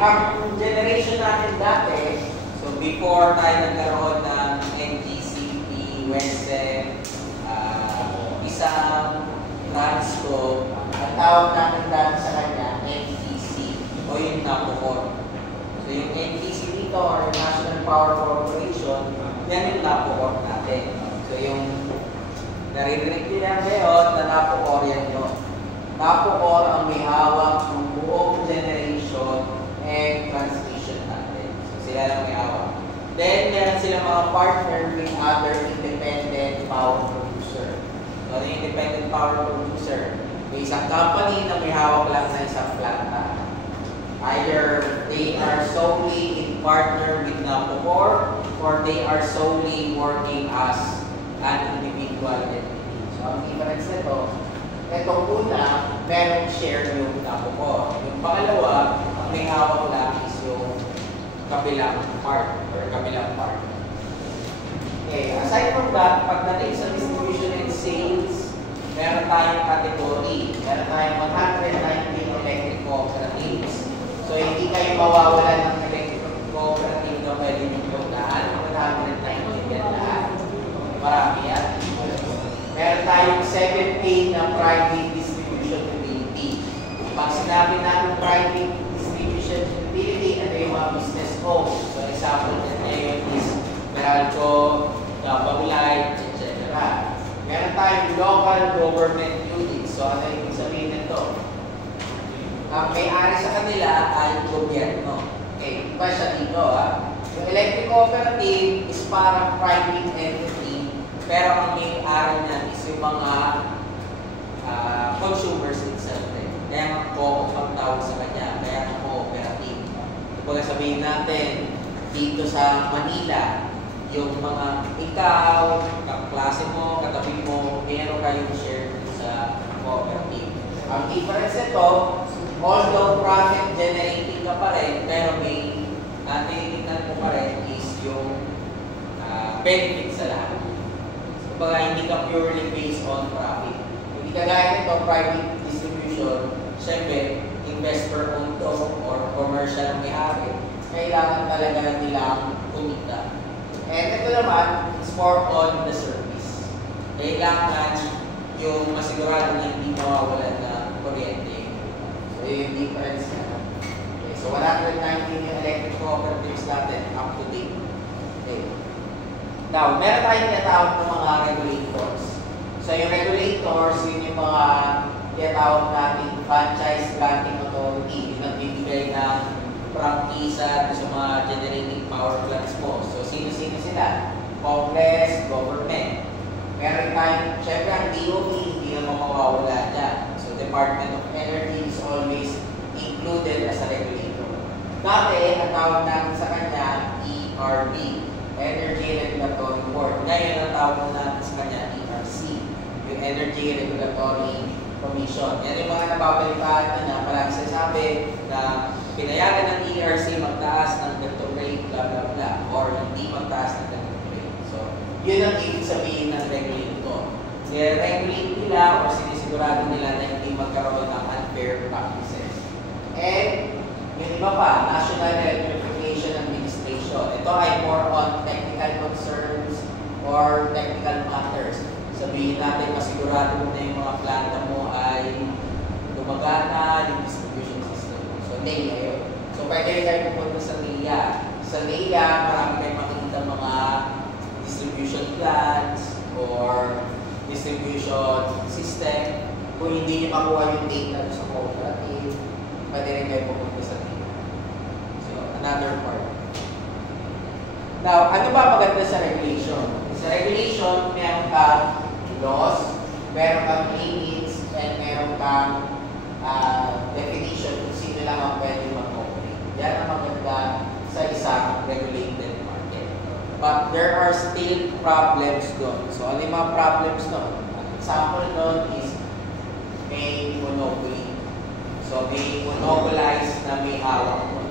ang generation natin dati, so before tayo nagkaroon ng NGCP, WESM, isang Transco, ang tawag natin dati sa kanya, NTC, o yung NAPOCOR. So yung NTC dito, or National Power Corporation, yan yung NAPOCOR natin. So yung naririnig nila ngayon na NAPOCOR yan yun. NAPOCOR ang may hawak ng buong generation and transmission natin. So sila lang may hawak. Then, meron sila mga partner with other independent power producer. So, ano yung independent power producer? May isang company na may hawak lang na isang planta. Either they are solely in partner with NAPOCOR or they are solely working as an individual entity. So, ang difference nito, itong una, merong share yung NAPOCOR. Yung pangalawa, ang may hawak lang is yung kabilang part or kabilang part. Okay, aside from that, pagdating sa distribution and sales, meron tayong category. Meron tayong 119 electric cooperatives. So, hindi kayo mawawalan ng electric cooperative na pwede nyo puntahan. 119 yan lahat. Marami yan. Meron tayong 17 na private distribution utility. Pag sinabi natin private distribution utility, ano yung mga business homes. So, example ngayon is Meralco, Pamulay, etc. Meron tayong local government units. So, ano yung sabihin nito? Ang may-ari sa kanila ay gobyerno. Okay, iba siya dito. Yung electric cooperative is parang private entity, pero ang may-ari niya is yung mga consumers itself. Kaya nga co-op ang tawag sa kanya, kaya nga cooperative. Kapag sabihin natin, dito sa Manila, yung mga ikaw, kaklase mo, katabi mo, meron kayong share sa cooperative. Ang difference nito, although profit generating ka pa rin, pero may tinitingnan mo pa rin is yung benefit sa lahat. Kumbaga, hindi ka purely based on profit. Hindi ka gaya nito, private distribution, siyempre, investor-owned to or commercial ang may-ari, kailangan talaga nilang kumita. And ito naman, is more on the service. Kailangan yung masigurado na hindi mawawalan na kuryente. So, yung difference na. Okay, so, 119 yung electric cooperatives natin, up to date. Okay. Now, meron tayong tinatawag ng mga regulators. So, yung regulators, yun yung mga tinatawag natin franchise granting authority. Yung nagbibigay ng prangkisa sa mga generating power plants mo. So, sino-sino sila? Congress, government. Meron tayong, syempre ang DOE, hindi naman mawawala dyan. So, Department of Energy is always included as a regulator. Dati, ang tawag natin sa kanya, ERB, Energy Regulatory Board. Ngayon, ang tawag natin sa kanya, ERC, yung Energy Regulatory Commission. Yan yung mga nababalitaan na parang sinasabi na pinayagan ng ERC magtaas ng ganitong rate, blah, blah, blah, or hindi magtaas ng ganitong rate. So, yun ang ibig sabihin ng regulator. I-regulate nila o sinisigurado nila na hindi magkaroon ng unfair practices. And, yung iba pa, National Electrification Administration. Ito ay more on technical concerns or technical matters. Sabihin natin, masigurado mo na yung mga planta mo ay gumagana, yung distribution system. So, NEA yun. So, pwede kayo pupunta sa NEA. Sa NEA, marami kayo makikita mga distribution plans or distribution system. Kung hindi nyo makuha yung data sa cooperative, pwede rin kayo pupunta sa NEA. So, another part. Now, ano ba maganda sa regulation? Sa regulation, meron kang laws, meron kang limits, and meron kang definition kung sino lang ang pwede mag-operate. Yan ang maganda sa isang regulated market. But there are still problems doon. So, ano yung mga problems doon? Example doon is may monopoly. So, may monopolize na may hawak mo.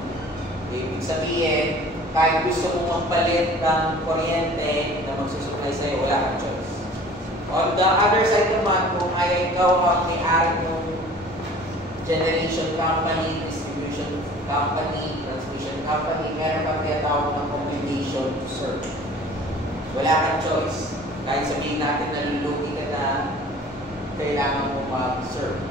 Ibig sabihin, kahit gusto mong magpalit ng kuryente na magsusupply sa'yo, wala kang choice. On the other side naman, kung ay ikaw ang may-ari ng generation company, distribution company, transmission company, meron kang tinatawag ng obligation to serve. Wala kang choice. Kahit sabihin natin na lulugi ka na, kailangan mo mag-serve.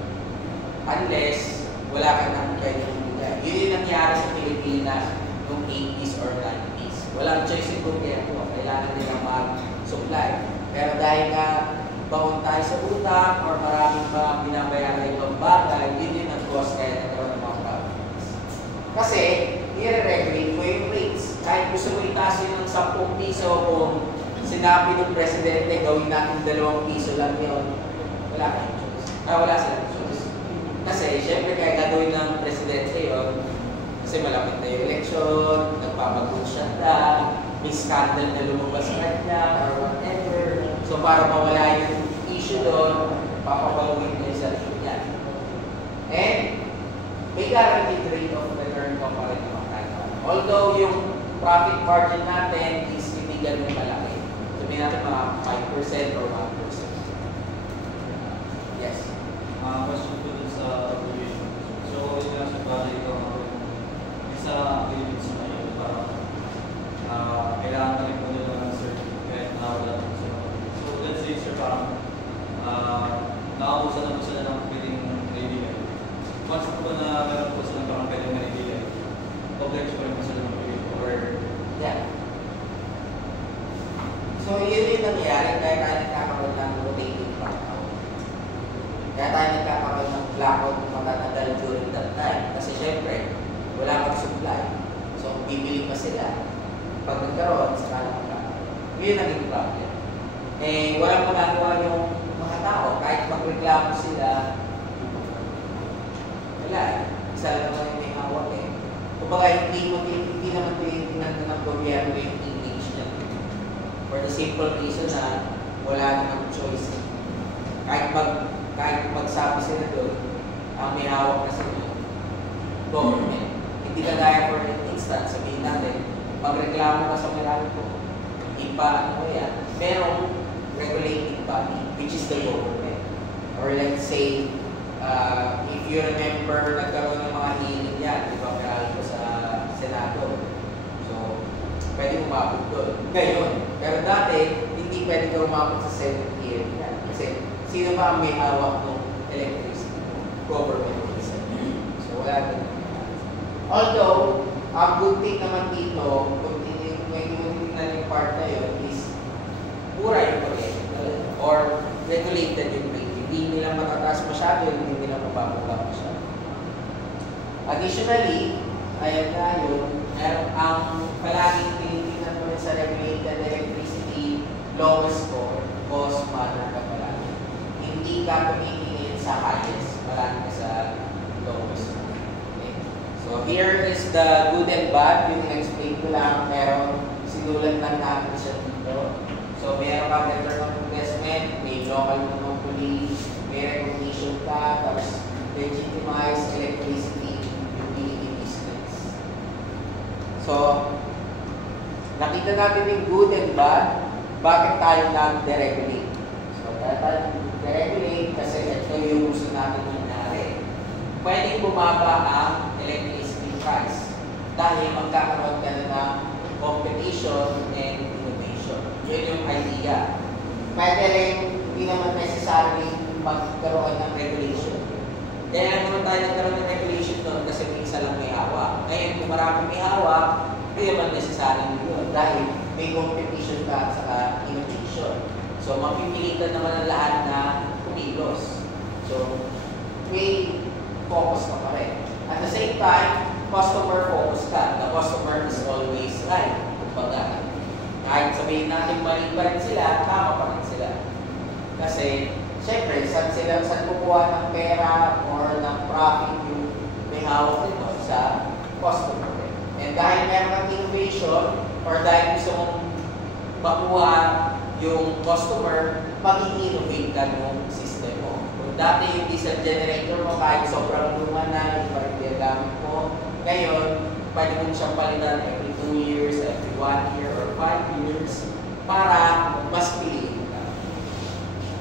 Unless, wala ka nang pwedeng bigay. Yun yung nangyari sa Pilipinas noong 80s or 90s. Walang choice yung gobyerno. Kailangan nila mag-supply. Pero dahil nga baon tayo sa utang or maraming mga binabayaran ibang bagay, yun yung nag-cause kaya nagkaroon ng mga problems. Kasi, i-regulate mo yung rates. Kahit gusto mo itaas yun ng 10 piso kung sinabi ng presidente gawin natin 2 piso lang yun, wala kayong choice. Wala silang choice. Kasi, syempre kaya gagawin ng presidente yun, kasi malapit na yung election, nagpapagood siya na, may scandal na lumabas sa kanya, or whatever. So, para mawala yung issue doon, papabaluin na yung selection niya. And, may guaranteed rate of return ka pa rin naman kahit ano. Although, yung profit margin natin is hindi ganun malaki. Sabihin natin mga 5% or 1%. Yes? Question ko dun sa obligation. So, yun nga sa bagay ito, isa agreement sa ngayon, parang kailangan na rin po nila ng certificate na wala po sila. So, let's say, sir, parang nakausan na po sila ng pwedeng kaibigan. Once po ba na meron po sila parang pwedeng kaibigan, obligation pa rin po sila ng kaibigan? Or... Yeah. So, yun yung nangyayari kaya tayo nagkakaroon ng rotating blackout. Kaya tayo nagkakaroon ng blackout ng matatagal during that time. Kasi syempre, wala kang supply. So, bibili pa sila. Pag nagkaroon, saka lang ka. Yun ang naging problem. Eh, walang magagawa yung mga tao. Kahit magreklamo sila, wala eh. Isa lang naman yung may hawak eh. Kumbaga, hindi naman tinitingnan ng gobyerno yung image niya. For the simple reason na wala namang choice. Kahit magsabi sila doon, ang may hawak na sila, government. Hindi ka gaya for instance, sabihin natin, magreklamo ka sa Meralco, ipa, ano yan, merong regulating body, which is the government. Or let's say, if you remember, nagkaroon ng mga hearing yan, di ba, Meralco sa Senado. So, pwede umabot doon. Ngayon, pero dati, hindi pwede ka umabot sa Senate hearing yan. Kasi, sino ba ang may hawak ng electricity? Government. So, wala din. Although, ang good thing naman dito, kung tinitingnan yung part na yun, is pura yung kuryente or regulated yung rate. Hindi nila matataas masyado, hindi nila mabababa masyado. Additionally, ayan nga yun, ang palaging tinitingnan mo rin sa regulated electricity, lowest cost matter ka palagi. Hindi ka tumitingin sa highest, palagi ka sa lowest. So here is the good and bad. Yung in-explain ko lang, pero sinulat lang natin siya dito. So meron ka return of investment, may local monopoly, may recognition ka, tapos legitimized electricity utility business. So, nakita natin yung good and bad, bakit tayo nag-deregulate? So, kaya tayo nag-deregulate kasi ito yung gusto natin nangyari. Pwedeng bumaba ang electricity price dahil magkakaroon ka na ng competition and innovation. Yun yung idea. Pwede rin, hindi naman necessarily magkaroon ng regulation. Kaya naman tayo nagkaroon ng regulation doon kasi may isa lang may hawak. Ngayon, kung maraming may hawak, hindi naman necessarily yun dahil may competition ka sa innovation. So, mapipilitan naman ang lahat na kumilos. So, may focus ka pa rin. At the same time, customer focus ka. The customer is always right. Kumbaga, kahit sabihin natin mali pa rin sila, tama pa rin sila. Kasi, siyempre, saan kukuha ng pera or ng profit yung may hawak nito sa customer. And dahil meron ng innovation or dahil gusto mong makuha yung customer, mag-i-innovate ka ng system mo. Kung dati yung diesel generator mo, kahit sobrang luma na, yung parang gamit mo, ngayon, pwede mo siyang palitan every 2 years, every 1 year, or 5 years para mas piliin ka.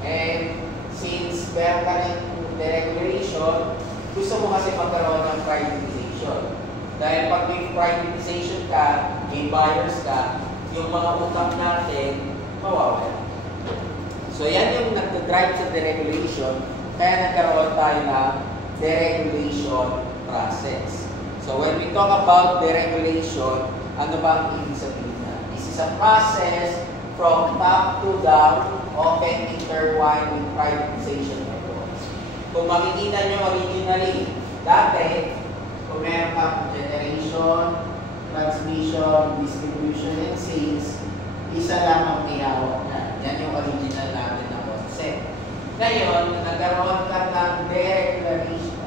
And since meron ka rin deregulation, gusto mo kasi magkaroon ng privatization. Dahil pag may privatization ka, may buyers ka, yung mga utang natin, mawawala. So yan yung nag-drive sa deregulation, kaya nagkaroon tayo ng deregulation process. So when we talk about deregulation, ano ba ang ibig sabihin na? This is a process from top to down, often intertwined with privatization efforts. Kung makikita nyo originally, dati, kung meron kang generation, transmission, distribution, and sales, isa lang ang may hawak na. Yan yung original natin na concept. Ngayon, nagkaroon ka ng deregulation,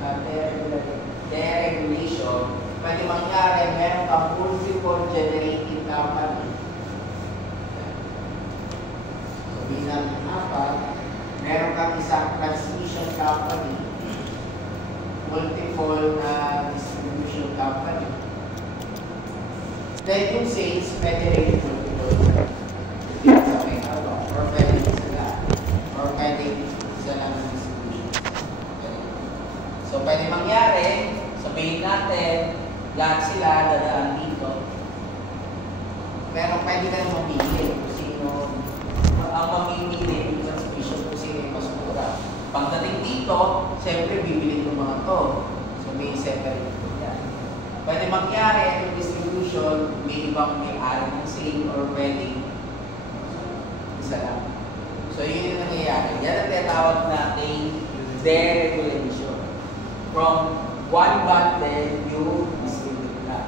pwede mangyari, meron kang multiple generating company. So, bilang apat, meron kang isang transmission company, multiple na distribution company. Then yung sales, pwede rin multiple. Sa may hawak, or pwede isa lang. Or pwede isa lang ang distribution. So, pwede mangyari, sabihin natin, lahat sila dadaan dito. Pero pwede ka nang mamili kung sino ang mamimili yung transmission kung sino yung mas mura. Pagdating dito, siyempre bibili ng mga to. So may separate yan. Pwede mangyari yung distribution, may ibang may-ari ng sale or pwede isa lang. So yun yung nangyayari. Yan ang tinatawag natin deregulation. From one bundle, you distribute na.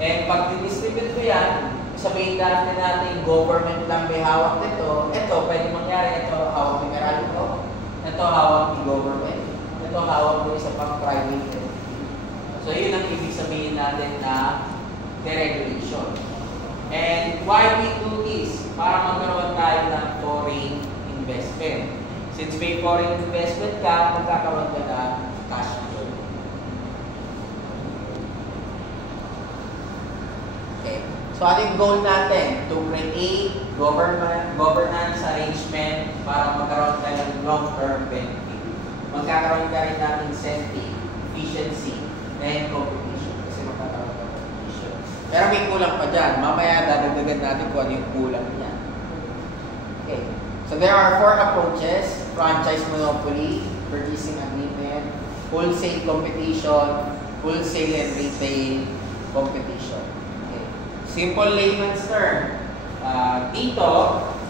And pag distribute ko yan, sabihin natin government lang may hawak nito, ito pwede mangyari, ito hawak ni Meralco, ito hawak ni government, ito hawak mo isa pang private entity. So yun ang ibig sabihin natin na deregulation. And why we do this? Para magkaroon tayo ng foreign investment. Since may foreign investment ka, magkakaroon ka ng cash flow. Okay. So ano yung goal natin? To create governance arrangement para magkaroon tayo ng long-term benefit. Magkakaroon ka rin ng incentive, efficiency, and competition. Kasi magkakaroon ka ng competition. Pero may kulang pa dyan. Mamaya dadagdagan natin kung ano yung kulang niya. Okay. So there are 4 approaches: franchise monopoly, purchasing agreement, wholesale competition, wholesale and retail competition. Okay. Simple layman's term. Dito,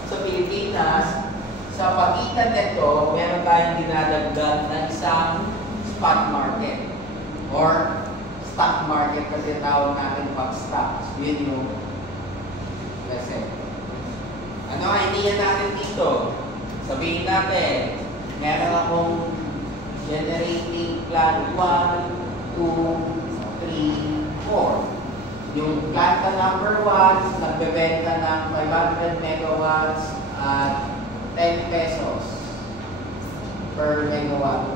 sa Pilipinas, sa pagitan nito, meron tayong dinadagdag na isang spot market or stock market kasi tawag natin pag stocks. Yun yung lesson. Ano ang idea natin dito? Sabihin natin, meron akong generating plant 1, 2, 3, 4. Yung planta number 1, nagbebenta ng 500 megawatts at 10 pesos per megawatt.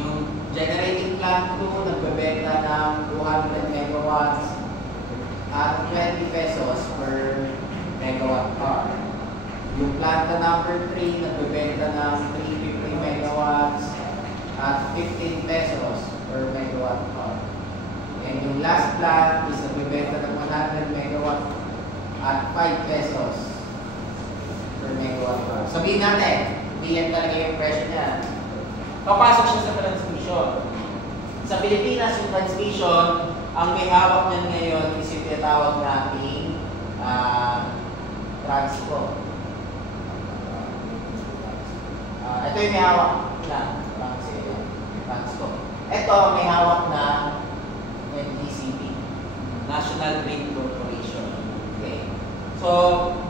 Yung generating plant 2, nagbebenta ng 200 megawatts at 20 pesos per megawatt hour. Yung planta number 3, nagbebenta ng 350 megawatts at 15 pesos per megawatt hour. And yung last plant is nagbebenta ng 100 megawatt at 5 pesos per megawatt hour. Sabihin natin, hindi yan talaga yung presyo niya. Papasok siya sa transmission. Sa Pilipinas, yung transmission, ang may hawak niyan ngayon is yung tinatawag nating Transco. Ito yung may hawak na Transco. Ito may hawak na NGCP, National Grid Corporation. Okay. So,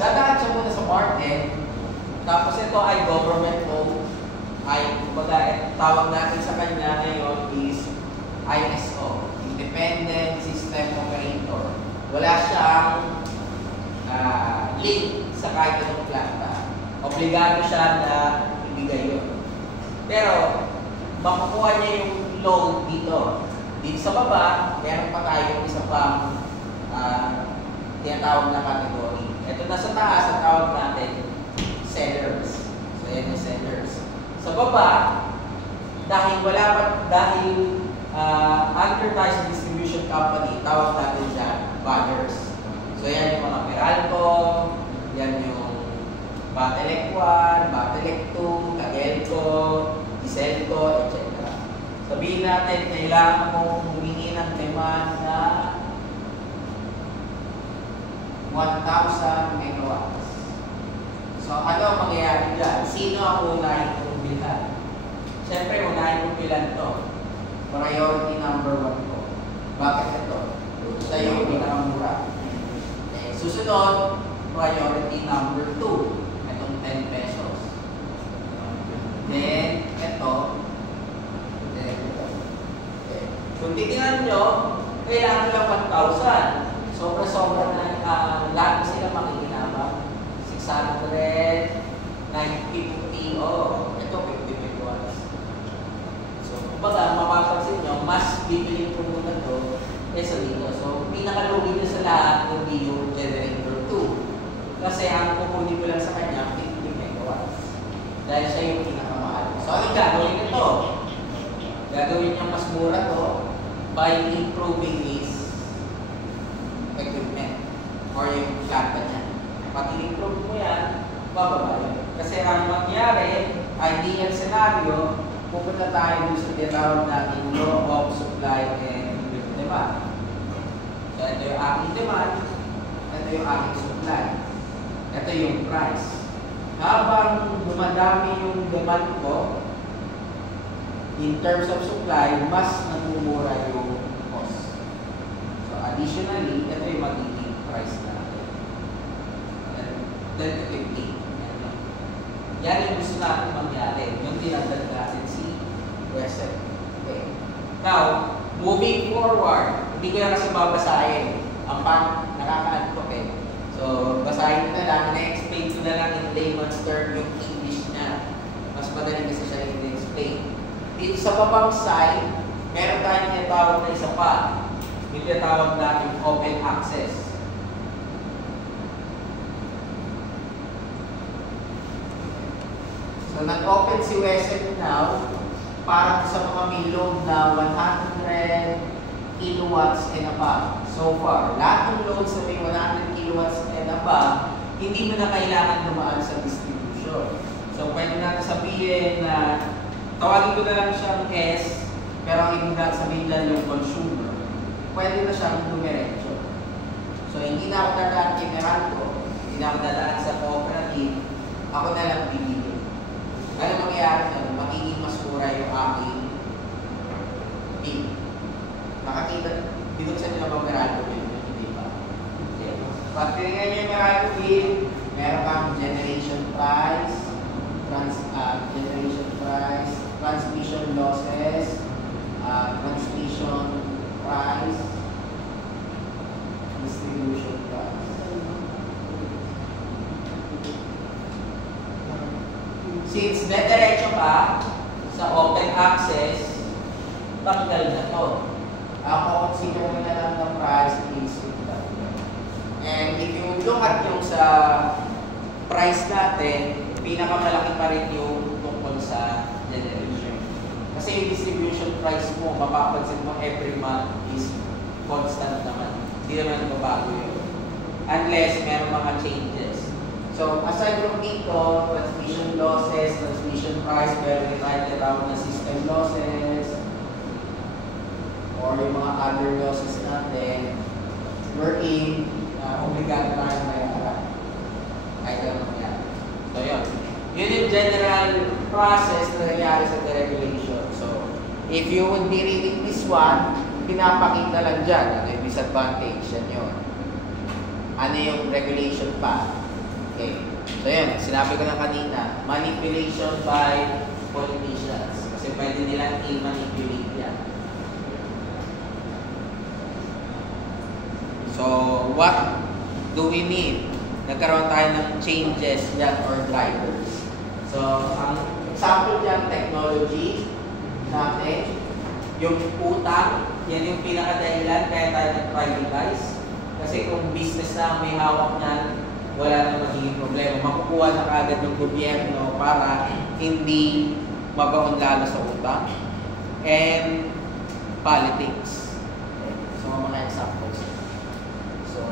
dadaan siya muna sa market, tapos ito ay government-owned, kumbaga, tawag natin sa kanya ngayon is ISO, Independent System Operator. Wala siyang link sa kahit anong planta. Obligado siya na ibigay yun. Pero, makukuha niya yung load dito. Dito sa baba, meron pa tayong isa pang tinatawag na category. Ito na sa taas, ang tawag natin sellers. So, yan yung sellers. Sa baba, dahil under tayo sa distribution company, tawag natin dyan, buyers. So yan yung mga Meralco, yan yung Batelec 1, Batelec 2, Tagelco, Iselco, etc. Sabihin natin, kailangan mong humingi ng demand na 1,000 megawatts. So ano ang mangyayari dyan? Sino ang unahin kong bilhan? Siyempre, unahin kong bilhan to. Priority number 1 ko. Bakit ito? Siya yung pinakamura. Okay. Susunod, priority number 2. Itong 10 pesos. Then, ito. Okay. Kung titingnan nyo, kailangan lang 1,000. Sobra-sobra na lahat sila makikinabang. 600, 950, ito 50 megawatts. So, kumbaga, mapapansin nyo, mas bibili ko muna ito kaysa dito. So, pinakalugi nyo sa lahat, hindi yung generator 2. Kasi ang kukunin ko lang sa kanya, 50 megawatts. Dahil siya yung pinakamahal. So, anong gagawin nito? Gagawin niya mas mura to by improving his equipment or yung planta niya. Pag i-improve mo yan, bababa yun. Kasi ang mangyari, ideal scenario, pupunta tayo sa tinatawag natin law of supply and demand. So, ito yung aking demand, ito yung aking supply. Ito yung price. Habang dumadami yung demand ko, in terms of supply, mas nagmumura yung cost. So, additionally, ito yung magiging price natin. 10 to 15. Yan yung gusto natin mangyari. Yung tinagdag natin si Wesel. Okay. Now, moving forward, hindi ko na kasi babasahin. Ang nakaka-antok eh. So, basahin ko na lang. Na-explain ko na lang in layman's term yung English niya. Mas madali kasi siya i-explain. Dito sa babang side, meron tayong tinatawag na isa pa. Yung tinatawag natin open access. So, nag-open si Wesel now para sa mga may load na 100 kilowatts and above. So far, lahat ng loads na may 100 kilowatts and above, hindi mo na kailangan dumaan sa distribution. So, pwede natin sabihin na tawagin ko na lang siyang S, pero ang ibig natin sabihin lang yung consumer. Pwede na siyang dumiretso. So, hindi na ako dadaan kay Meralco, hindi na ako dadaan sa cooperative, ako na lang bibili. Ano mangyayari na magiging mas mura yung aking bill. Nakakita, binuksan nila ba Meralco bill? Hindi ba? Okay. Pag tinignan nyo yung Meralco bill, meron kang generation price, transmission losses, transmission price, distribution price. Since dediretso ka sa open access, tanggal na to. Ako, consider na lang ng price is that. And if you look at yung sa price natin, pinakamalaki pa rin yung tungkol sa generation. Kasi yung distribution price mo, mapapansin mo every month is constant naman. Hindi naman mabago yun. Unless meron mga changes. So, aside from dito, transmission losses, transmission price, meron rin right around na system losses, or yung mga other losses natin, wherein obligado tayo mayayaran. Kahit lang mangyari. So, yun. Yun yung general process na nangyari sa deregulation. So, if you would be reading this one, pinapakita lang dyan. Ano yung disadvantage? Yan yun. Ano yung regulation pa? Okay. So yun, sinabi ko na kanina, manipulation by politicians. Kasi pwede nilang i-manipulate yan. So, what do we need? Nagkaroon tayo ng changes yan or drivers. So, ang example dyan, technology natin, yung utang, yan yung pinakadahilan kaya tayo nag-privatize. Kasi kung business na may hawak niyan, wala na magiging problema. Makukuha na kaagad ng gobyerno para hindi mabaon lalo sa utang. And politics. So, mga examples. So,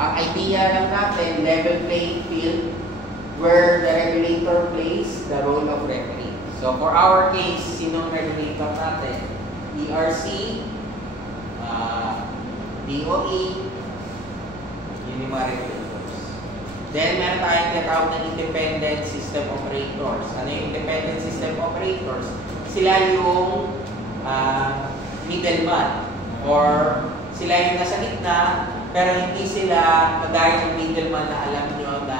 ang idea lang natin, level playing field, where the regulator plays the role of referee. So, for our case, sinong regulator natin? ERC, DOE, yun yung mga regulators. Then, meron tayong tinatawag ng independent system operators. Ano yung independent system operators? Sila yung middleman, or sila yung nasa gitna, pero hindi sila kagaya ng middleman na alam nyo na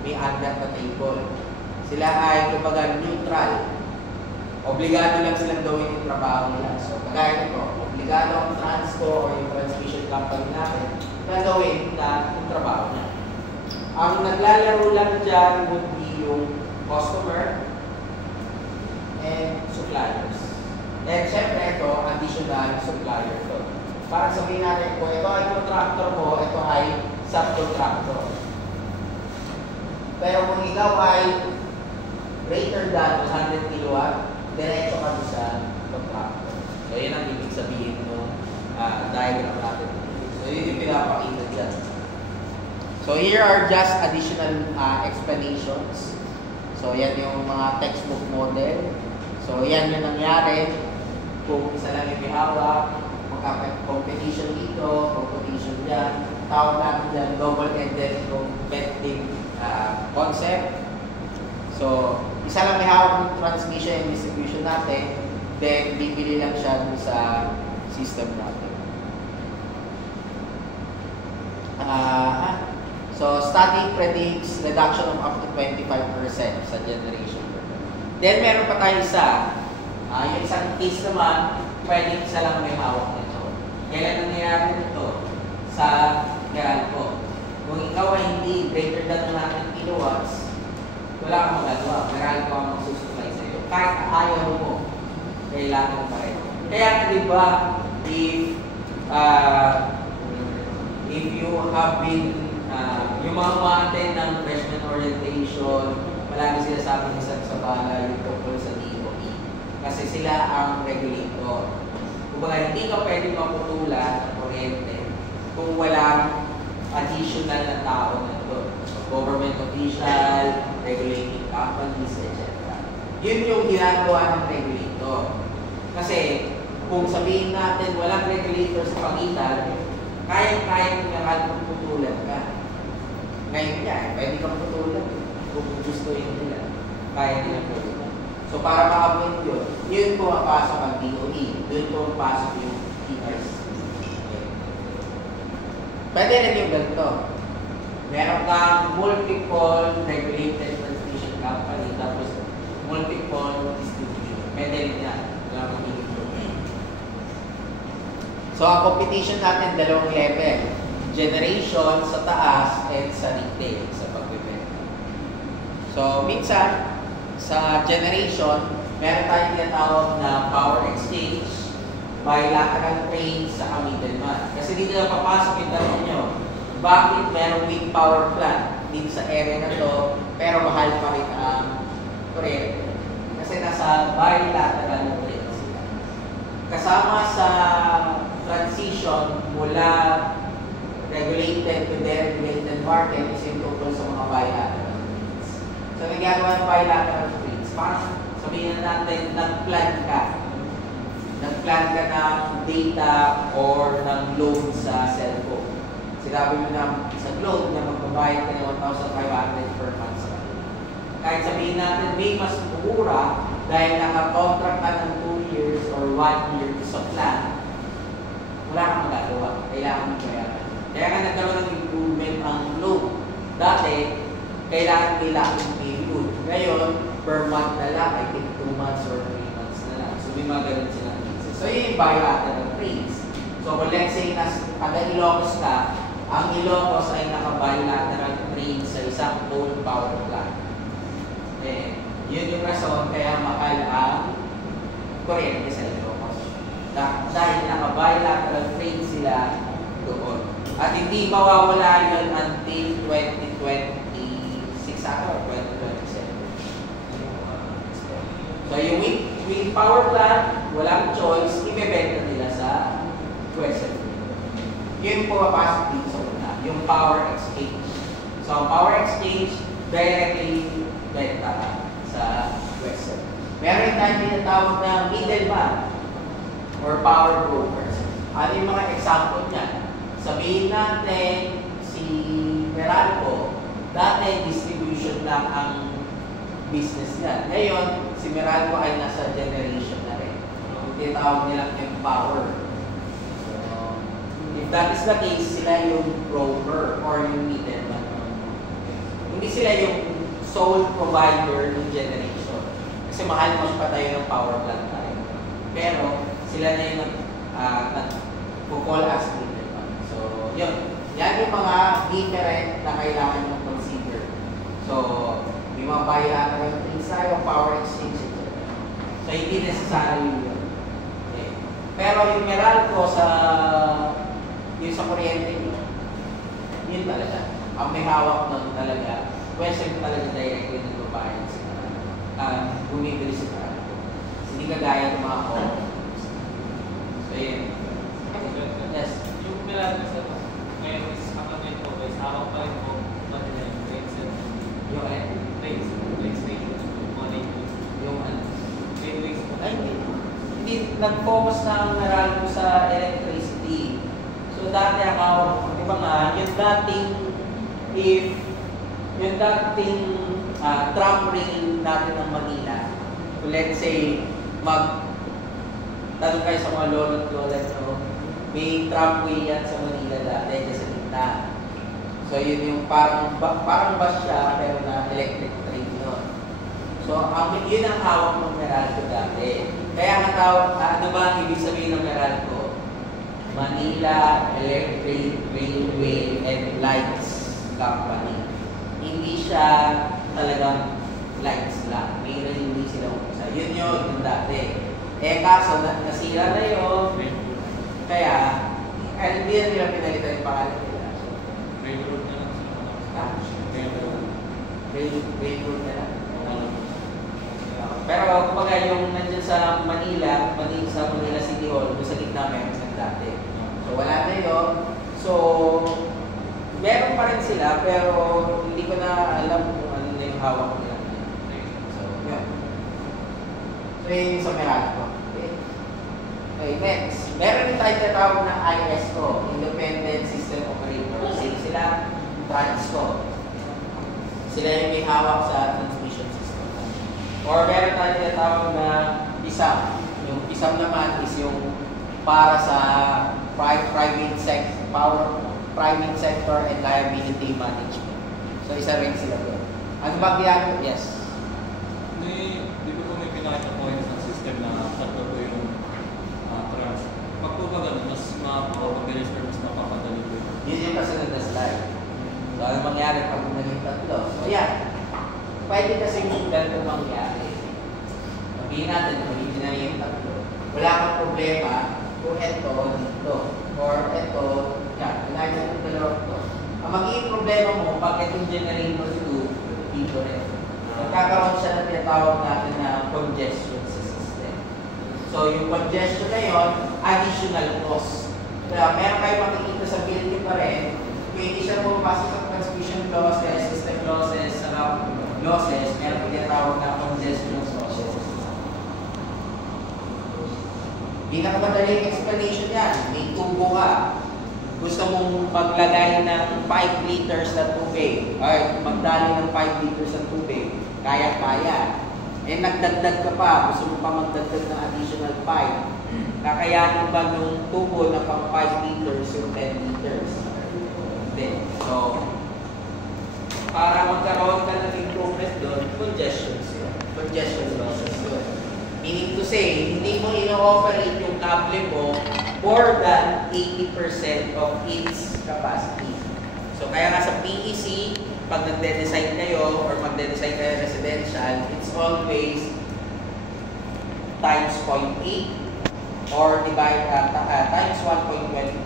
may agdat na table. Sila ay kumbaga neutral. Obligado lang silang gawin yung trabaho nila. So, kagaya nito, obligado ang Transco o yung transmission company natin na gawin na yung trabaho niya. Ang naglalaro lang dyan would be yung customer and suppliers. And syempre ito, additional supplier to. Para sabihin natin, kung ito ay contractor mo, ito ay subcontractor. Pero kung ikaw ay greater than 100 kilowatt, diretso ka sa contractor. So, yun ang ibig sabihin ng diagram natin. So, yun yung pinapakita dyan. So, here are just additional explanations. So, yan yung mga textbook model. So, yan yung nangyari. Kung isa lang yung hawak, magka-competition dito, competition dyan, tawag natin dyan, double-ended competitive concept. So, isa lang may hawak ng transmission and distribution natin, then bibili lang siya dun sa system natin. So, study predicts reduction of up to 25% sa generation. Then, meron pa tayo isa. Yung isang case naman, pwedeng isa lang may hawak nito. Kailan nangyayari nito? Sa Meralco. Kung ikaw ay hindi greater than 100 kilowatts, wala kang magagawa. Meralco ang magsusupply sa iyo. Kahit ayaw mo, kailangan pa rin. Kaya di ba, if you have been, yung mga umaten ng freshman orientation, malagi sila sabi ng sa bala yung tungkol sa DOE. Kasi sila ang regulator. Kumbaga, hindi ka pwede maputulan ng kuryente kung walang additional na tao na doon. Government official, regulating companies, etc. Yun yung ginagawa ng regulator. Kasi, kung sabihin natin walang regulator sa pagitan, kaya-kaya nyo kung putulan ka. Ngayon niya, pwede kang putulan kung gusto yun nila. Kaya nila putulan. So, para makabuhin yun, yun pumapasok ang DOE. Yun pumapasok yung ERC. Pwede rin yung ganito. Meron kang multiple regulated transmission company, tapos multiple distribution. Pwede rin yan. Wala kang magiging. So, ang competition natin, dalawang level. Generation sa taas and sa retail, sa pagbibenta. So, minsan, sa generation, meron tayong tinatawag na power exchange, bilateral trade sa middleman. Kasi dito na papasok yung tanong nyo, bakit merong wind power plant dito sa area na to, pero mahal pa rin ang kuryente? Kasi nasa bilateral trade sila. Kasama sa transition mula regulated to deregulated market is yung tungkol sa mga bilateral trades. So, nagagawa ng bilateral trades. Parang sabihin na natin, nag-plan ka ng data or ng load sa cellphone. Sinabi mo na sa load na magbabayad ka ng 1,500 per month sa kanila. Kahit sabihin natin, may mas mura dahil nakakontract ka ng 2 years or 1 year sa plan, wala kang magagawa. Kailangan mo bayaran. Kaya ka nagkaroon ng improvement ang load. Dati, kailangan period. Ngayon, per month na lang, I think 2 months or 3 months na lang. So, may mga ganun silang cases. So, yun yung bilateral trades. So, kung let's say, kada Ilocos ka, ang Ilocos ay naka-bilateral trade sa isang coal power plant. Eh, yun yung rason kaya mahal ang kuryente sa Ilocos. Dahil naka-bilateral trade sila doon. At hindi mawawala yun until 2026 or 2027. So yung wind power plant, walang choice, ibebenta nila. pumapasok dito sa una, yung power exchange. So, ang power exchange, directly benta sa website. Meron tayong tinatawag na middleman or power brokers. Ano yung mga example niyan? Sabihin natin, si Meralco, dati distribution lang ang business niya. Ngayon, si Meralco ay nasa generation na rin. Tinatawag nilang empower. So, if that is the case, sila yung broker or yung middleman. Hindi sila yung sole provider ng generation. Kasi mahal mas pa tayo ng power plant tayo. Pero, sila na yung nag-call as middleman. So, yun. Yan yung mga different na kailangan mong consider. So, may mga bilateral things tayo, power exchange, etc. So, hindi necessary yun. Okay. Pero yung Meralco yung sa kuryente nyo, yun talaga. Ang may hawak nun talaga, question talaga directly ng babae sa bumibili sa Meralco. Hindi kagaya ng mga homeowners. So, yun. Yes. Yung Meralco sa ngayon is hawak rin po, guys. Hawak pa rin po pati na yung rates and Yung rates station, money yung ano? rates po. Ay, hindi nag-focus na ang Meralco sa electricity. So, dati ako, di ba nga, yung dating tram rail natin ng Manila, let's say, tanong kayo sa mga lolo at lola, no? May tramway yan sa Manila dati, sa gitna. So, yun yung parang bus siya, pero na electric train yun. So, yun ang hawak ng Meralco dati. Kaya nga tawag, ano ba ang ibig sabihin ng Meralco? Manila Electric Railway and Lights Company. Hindi siya talagang lights lang. May railway sila umisa. Yun yung dati. Kaso, nasira na yun. Kaya, hindi na nila pinalitan yung pangalan nila. Railroad na lang sila. Railroad na lang. Pero kapag yung nandiyan sa Manila City Hall, doon sa gitna meron sa dati. So wala na yun. So, meron pa rin sila, pero hindi ko na alam kung ano na yung hawak nila. So, yun. So, yun yung sa Meralco. Okay, next. Meron din tayo tinatawag na ISO, Independent System Operator. Sila, Transco. Sila yung may hawak sa transmission system. Or meron tayo tinatawag na ISAM. Yung ISAM naman is yung para sa private sector and liability management. So, isa rin sila doon. Ano ba ginagawa? Yes. Di ba may pinakita po yung isang system na tatlo po yung trans. Pag po ba ganun, mas mapapabilis or mas mapapadali po yun? Yun yung kasunod na slide. So, ano mangyari pag naging tatlo? So, yan. Pwede kasi yung ganito mangyari. Sabihin natin, kung hindi na yung tatlo, wala kang problema kung ito, dito. Or ito, yan. Kailangan yung dalawa ito. Ang magiging problema mo, pag itong generator 2, dito rin. Nagkakaroon siya na tinatawag natin na congestion sa system. So, yung congestion na yun, additional cost. Kaya meron kayo makikita sa bill nyo pa rin, kung hindi siya pumapasok sa transmission losses, system losses, losses, meron kayo tinatawag na congestion losses. Pinakamadaling explanation yan, may tubo ka. Gusto mong maglagay ng 5 liters na tubig, ay magdali ng 5 liters ng tubig, kaya-kaya. Eh nagdagdag ka pa, gusto mo pa magdagdag ng additional 5. Kakayanin ba nung tubo na pang 5 liters yung 10 liters? Hindi. So, para magkaroon ka ng improvement doon, congestion losses yun. Meaning to say, hindi mo ino-operate yung kable mo more than 80% of its capacity. So, kaya nga sa PEC, pag nagde-design kayo or magde-design kayo residential, it's always times 0.8 or times 1.25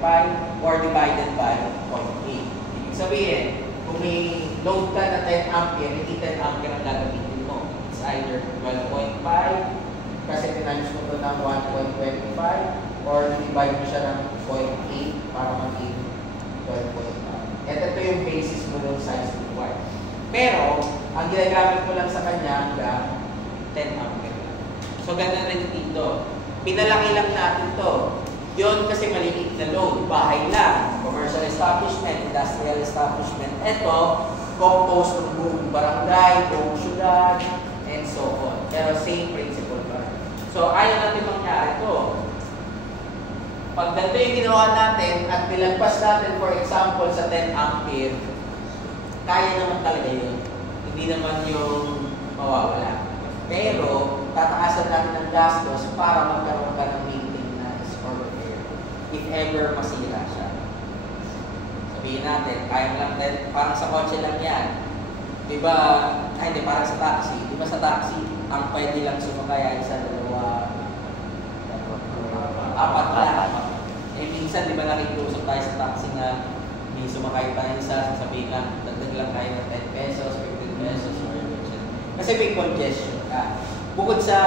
or divided by 0.8. Ibig sabihin, kung may load ka na 10 ampere, hindi 10 ampere ang gagamitin mo. It's either 12.5 kasi tinalis mo ito ng 1.25 or divide mo siya ng 0.8 para maging 12.9. Ito yung basis mo ng size required. Pero, ang ginagamit ko lang sa kanya hanggang 10 ampere. So, ganun rin dito. Pinalaki lang natin to. Yun kasi maliit na load. Bahay lang. Commercial establishment, industrial establishment. Ito, composed ng buong barangay, buong syudad, and so on. Pero same principle pa. So, ayaw natin mangyari ito. Pag ganito yung ginawa natin at nilagpas natin, for example, sa 10 ampere, kaya naman talaga yun. Hindi naman yung mawawala. Pero, tataasan natin ang gastos para magkaroon ka ng maintenance or repair. If ever masira siya. Sabihin natin, kaya lang din, parang sa kotse lang yan. Diba, ay hindi, parang sa taxi. Diba sa taxi, ang pwede lang sumakaya isa, dalawa, apat lang. Eh minsan, di ba nakikusap tayo sa taxi na may sumakay tayo isa, sasabihin lang, dagdag lang tayo ng 10 pesos, 15 pesos, or kasi may congestion ka. Bukod sa,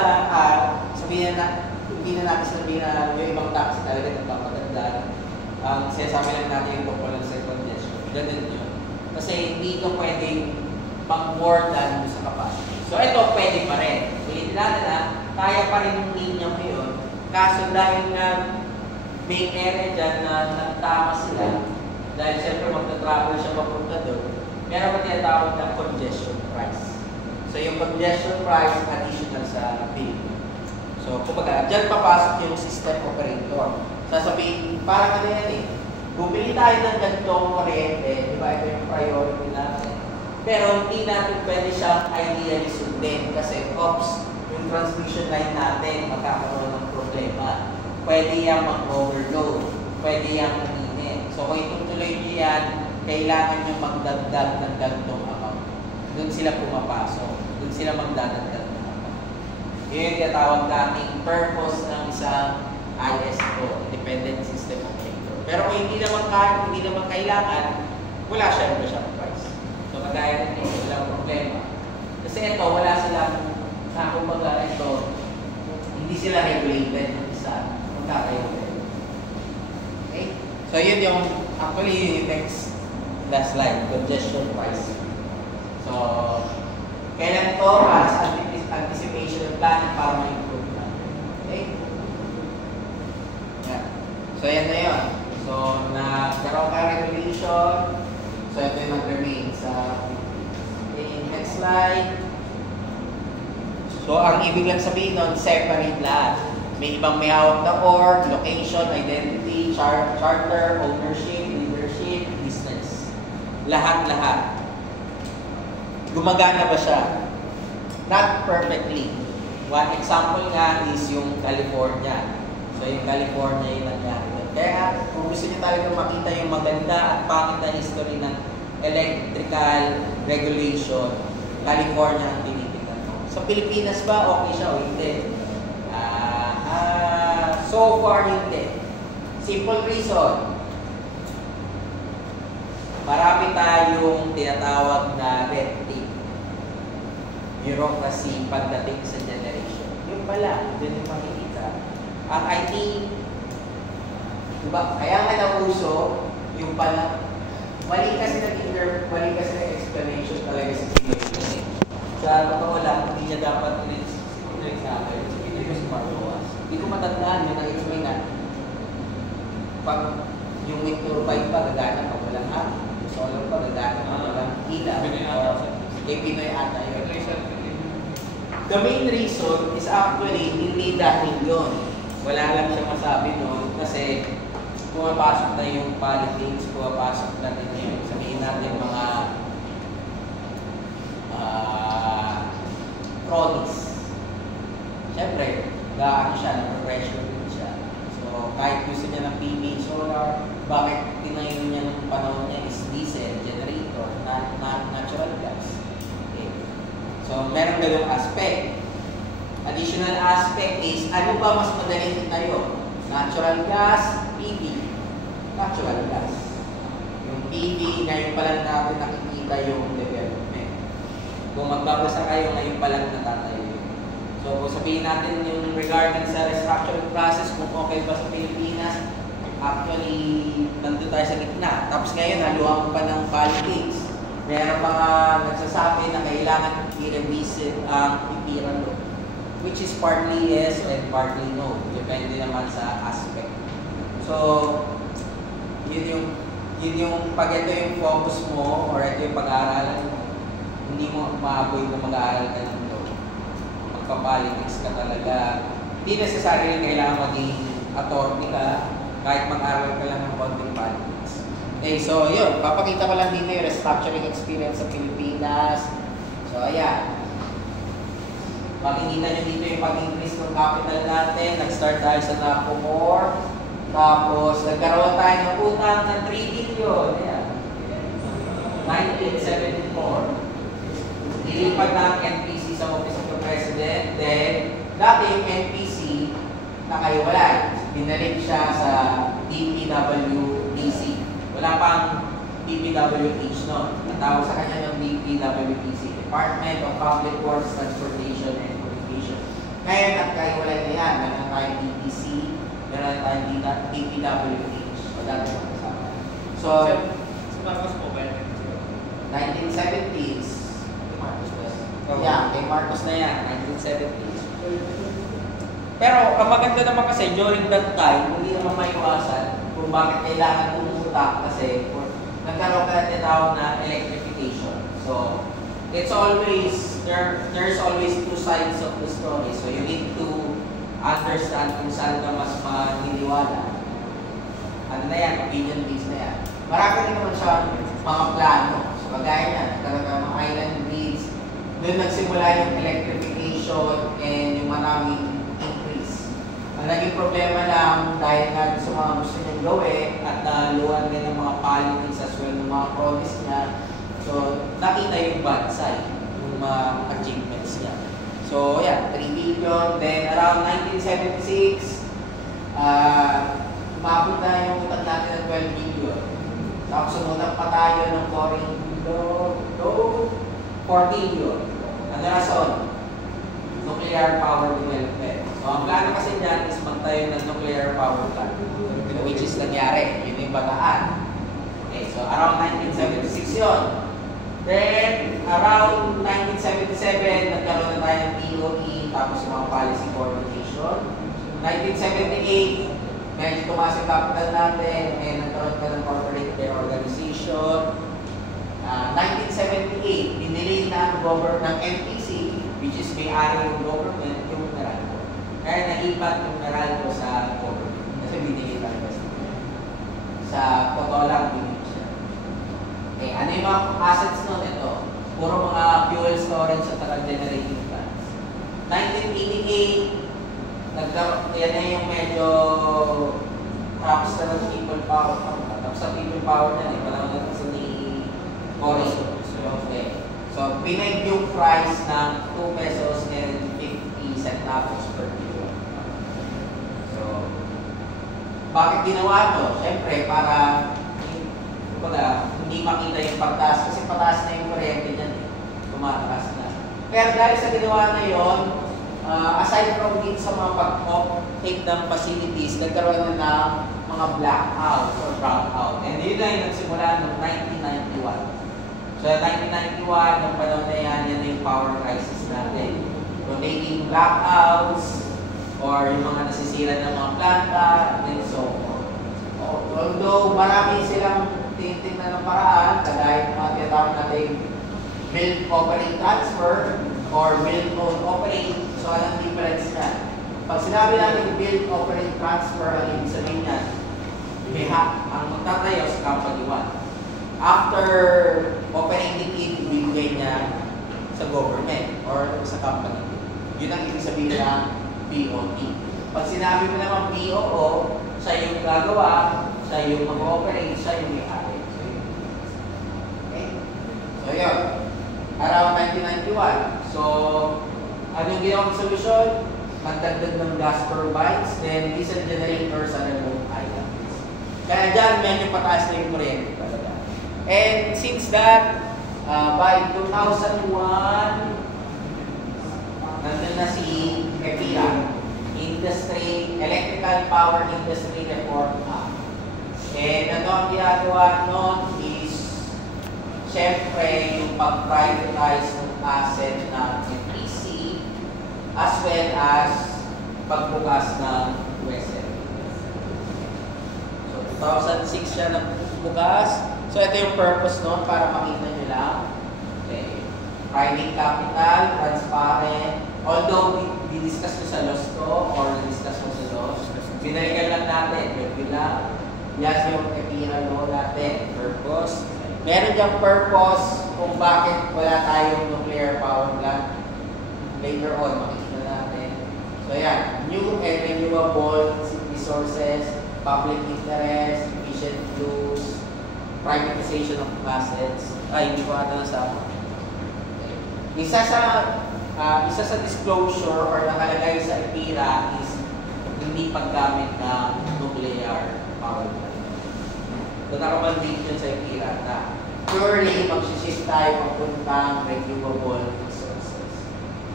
sabihin na, hindi na natin sabihin na yung ibang taxi talaga nagpapadagdag. Ang sinasabi lang natin yung component sa congestion. Ganun yun. Kasi hindi ito pwedeng pang-more than sa capacity. So ito pwede pa rin. Ulitin natin na, kaya pa rin yung linya mo yun. Kaso dahil nga may area dyan na nagtama sila, dahil siyempre magta-travel siya papunta doon, meron pa tinatawag na congestion price. So yung congestion price additional sa bill. So kumbaga, dyan papasok yung system operator. Sasabihin, parang ano yan eh, bumili tayo ng ganitong kuryente, di ba ito yung priority natin. Pero hindi natin pwede siyang ideally sundin kasi yung transmission line natin magkakaroon ng problema. Pwede yung mag-overload, pwede yung maninit. So kung itutuloy nyo yan, kailangan nyo magdagdag ng ganitong amount. Doon sila pumapasok, doon sila magdadagdag ng amount. Yun yung tinatawag nating purpose ng isang ISO, Independent System Operator. Pero kung hindi naman kailangan, wala siyang price. So kagaya nito, walang problema. Kasi ito, wala silang, kumbaga ito, hindi sila regulated ng isa. Okay? So yun yung, actually, next last slide, congestion price. So, kailan to as anticipation and planning para ma-improve natin. Okay? Yeah. So yan na yun. So, nagkaroon ka regulation. So, ito yung mag-remain sa next slide. So, ang ibig lang sabihin nun, separate lahat. May ibang may hawak na org, location, identity, charter, ownership, leadership, business. Lahat-lahat. Gumagana ba siya? Not perfectly. One example nga is yung California. So, yung California yung nangyari. Kaya, kung gusto niyo talaga makita yung maganda at pangit na history ng electrical regulation, California ang tinitingnan mo. Sa Pilipinas ba, okay siya o hindi? So far, hindi. Simple reason. Marami tayong tinatawag na red tape. Bureaucracy pagdating sa generation. Yung pala, dun yung makikita. Ang IT, diba? Kaya nga nauso, yung pala, mali kasi ng explanation talaga sa CFA. Sa totoo lang, hindi niya dapat ulit sa akin. Hindi ko smartwas. Hindi ko matandaan yun ang explain na. Pag yung wind turbine pa, gagana pag walang hangin. Yung solar pa, gagana pag walang ilaw. Pinoy ata yun. The main reason is actually hindi dahil yun. Wala lang siya masabi noon kasi pumapasok na yung politics, pumapasok na din yung sabihin natin mga cronies. Siyempre, gaano siya, nag-pressure din siya. So, kahit gusto niya ng PV solar, bakit tinayo niya ng panahon niya is diesel generator, not natural gas. Okay. So, meron ganung aspect. Additional aspect is, ano ba mas madaling itayo? Natural gas, PV. Natural gas. Yung PV, ngayon pa lang natin nakikita yung development. Kung magbabasa kayo, ngayon pa lang natatayo yun. So, kung sabihin natin yung regarding sa restructuring process, kung okay ba sa Pilipinas, actually, nandun tayo sa gitna. Tapos ngayon, haluan mo pa ng politics. Meron mga nagsasabi na kailangan i-revisit ang Pipira Law, which is partly yes and partly no. Depende naman sa aspect. So, yun yung pag ito yung focus mo or ito yung pag-aaralan mo, hindi mo maaboy kung mag-aaral ka ng law. Magpa-politics ka talaga. Hindi necessarily kailangan maging attorney ka, kahit mag-aral ka lang ng konting politics. Okay, so yun, papakita ko lang dito yung restructuring experience sa Pilipinas. So ayan, makikita nyo dito yung pag-increase ng capital natin. Nag-start tayo sa NAPO 4. Tapos nagkaroon tayo ng utang ng 3 billion. Ayan, 1974. Nilipat ng NPC sa Office of the President. Then, dati yung NPC nakaiwalay. Binalik siya sa DPWDC. Wala pang DPWH noon. Natawag sa kanya ng DPWDC, Department of Public Works, Transportation, and Communication. Ngayon, nagkaiwalay na yan. Meron tayong DPC, meron tayong DPWH. O dati mo kasama. So, sa Marcos po ba yan? 1970s. Kay Marcos ba? Yeah, kay Marcos na yan. 1970s. Pero, ang maganda naman kasi, during that time, hindi naman maiwasan kung bakit kailangan umutak kasi nagkaroon ka na tinawag na electrification. So, it's always, there's always two sides of the story. So, you need to understand kung saan ka mas maniniwala. Ano na yan? Opinion based na yan. Marami rin naman siya mga plano. So, kagaya niya, nagkaroon ka ng island grids. Doon nagsimula yung electrification and yung maraming increase. Ang naging problema lang dahil nga sa mga gusto niyang gawin at naluwan din ng mga politics as well ng mga promise niya. So, nakita yung bad side, yung mga achievements niya. So, yeah, 3 billion. Then, around 1976, umabot na yung utang natin ng 12 billion. Tapos, umutang pa tayo ng 4 billion. Ano rason? Nuclear power development. So, ang plano kasi dyan is magtayo ng nuclear power plant, which is nangyari. Yun yung bataan. Okay, so around 1976 yun. Then, around 1977, nagkaroon na tayo ng DOE, tapos yung mga policy coordination. 1978, medyo tumaas yung capital natin, and nagkaroon pa ng corporate care organization. 1978, dinilay na ang government ng NPC, which is may-ari yung government, yung Meralco. Kaya naipat yung Meralco sa government. Kasi binili talaga sa totoo lang, binili siya. Okay, ano yung mga assets nun? Ito, puro mga fuel storage at saka generating plants. 1988, yan na yung medyo tapos na ng people power. Tapos sa people power na, panahon na kasi ni Cory. Okay. So, pinag yung price ng 2 pesos and 50 centavos per kilo. So, bakit ginawa ito? Siyempre, para hindi makita yung pagtaas. Kasi pataas na yung kuryente niyan. Tumataas na. Pero dahil sa ginawa na yun, aside from din sa mga pag-take ng facilities, nagkaroon na ng mga blackout or brownout. And yun na yung nagsimula noong 1991. So, 1991, yung panahon na yan na yung power crisis natin. Rotating blackouts, or yung mga nasisira ng mga planta, and so on. Although marami silang tinitingnan ng paraan, kagaya ng mga tinatawag natin build, operate, transfer, or build, own, operate. So, anong difference niya? Pag sinabi natin build, operate, transfer, ang ibig sabihin niya, ang magtatayo sa company 1. After operating it, ibigay niya sa government or sa company. Yun ang ibig sabihin ng BOT. Pag sinabi mo naman BOO, siya yung gagawa, siya yung mag-operate, siya yung may-ari. Okay? So, yun. Around 1991. So, anong ginawang solusyon? Magdagdag ng gas turbines, then diesel generators sa remote islands. Kaya dyan, medyo pataas na yung kuryente talaga. And since that, by 2001, nandun na si EPIA, Electrical Power Industry Reform Act. And ano ang ginagawa nun is, syempre, yung pag-privatize ng asset ng MPC as well as pagbukas ng USL. So, 2006 siya nagbukas. So, ito yung purpose nun para makita nyo lang. Okay. Private capital, transparent. Although, di-discuss ko sa loss to or di-discuss ko sa loss, binalikan lang natin. Review lang. Yan yung EPIRA law natin. Purpose. Meron diyang purpose kung bakit wala tayong nuclear power plant. Later on, makikita natin. So, yan. New and renewable resources, public interest, efficient use, privatization of assets. Ay, hindi ko ata nasama. Isa sa disclosure or nakalagay sa EPIRA is hindi paggamit ng nuclear power plant. So, nakabanding yun sa EPIRA na purely magsishift tayo papuntang renewable resources.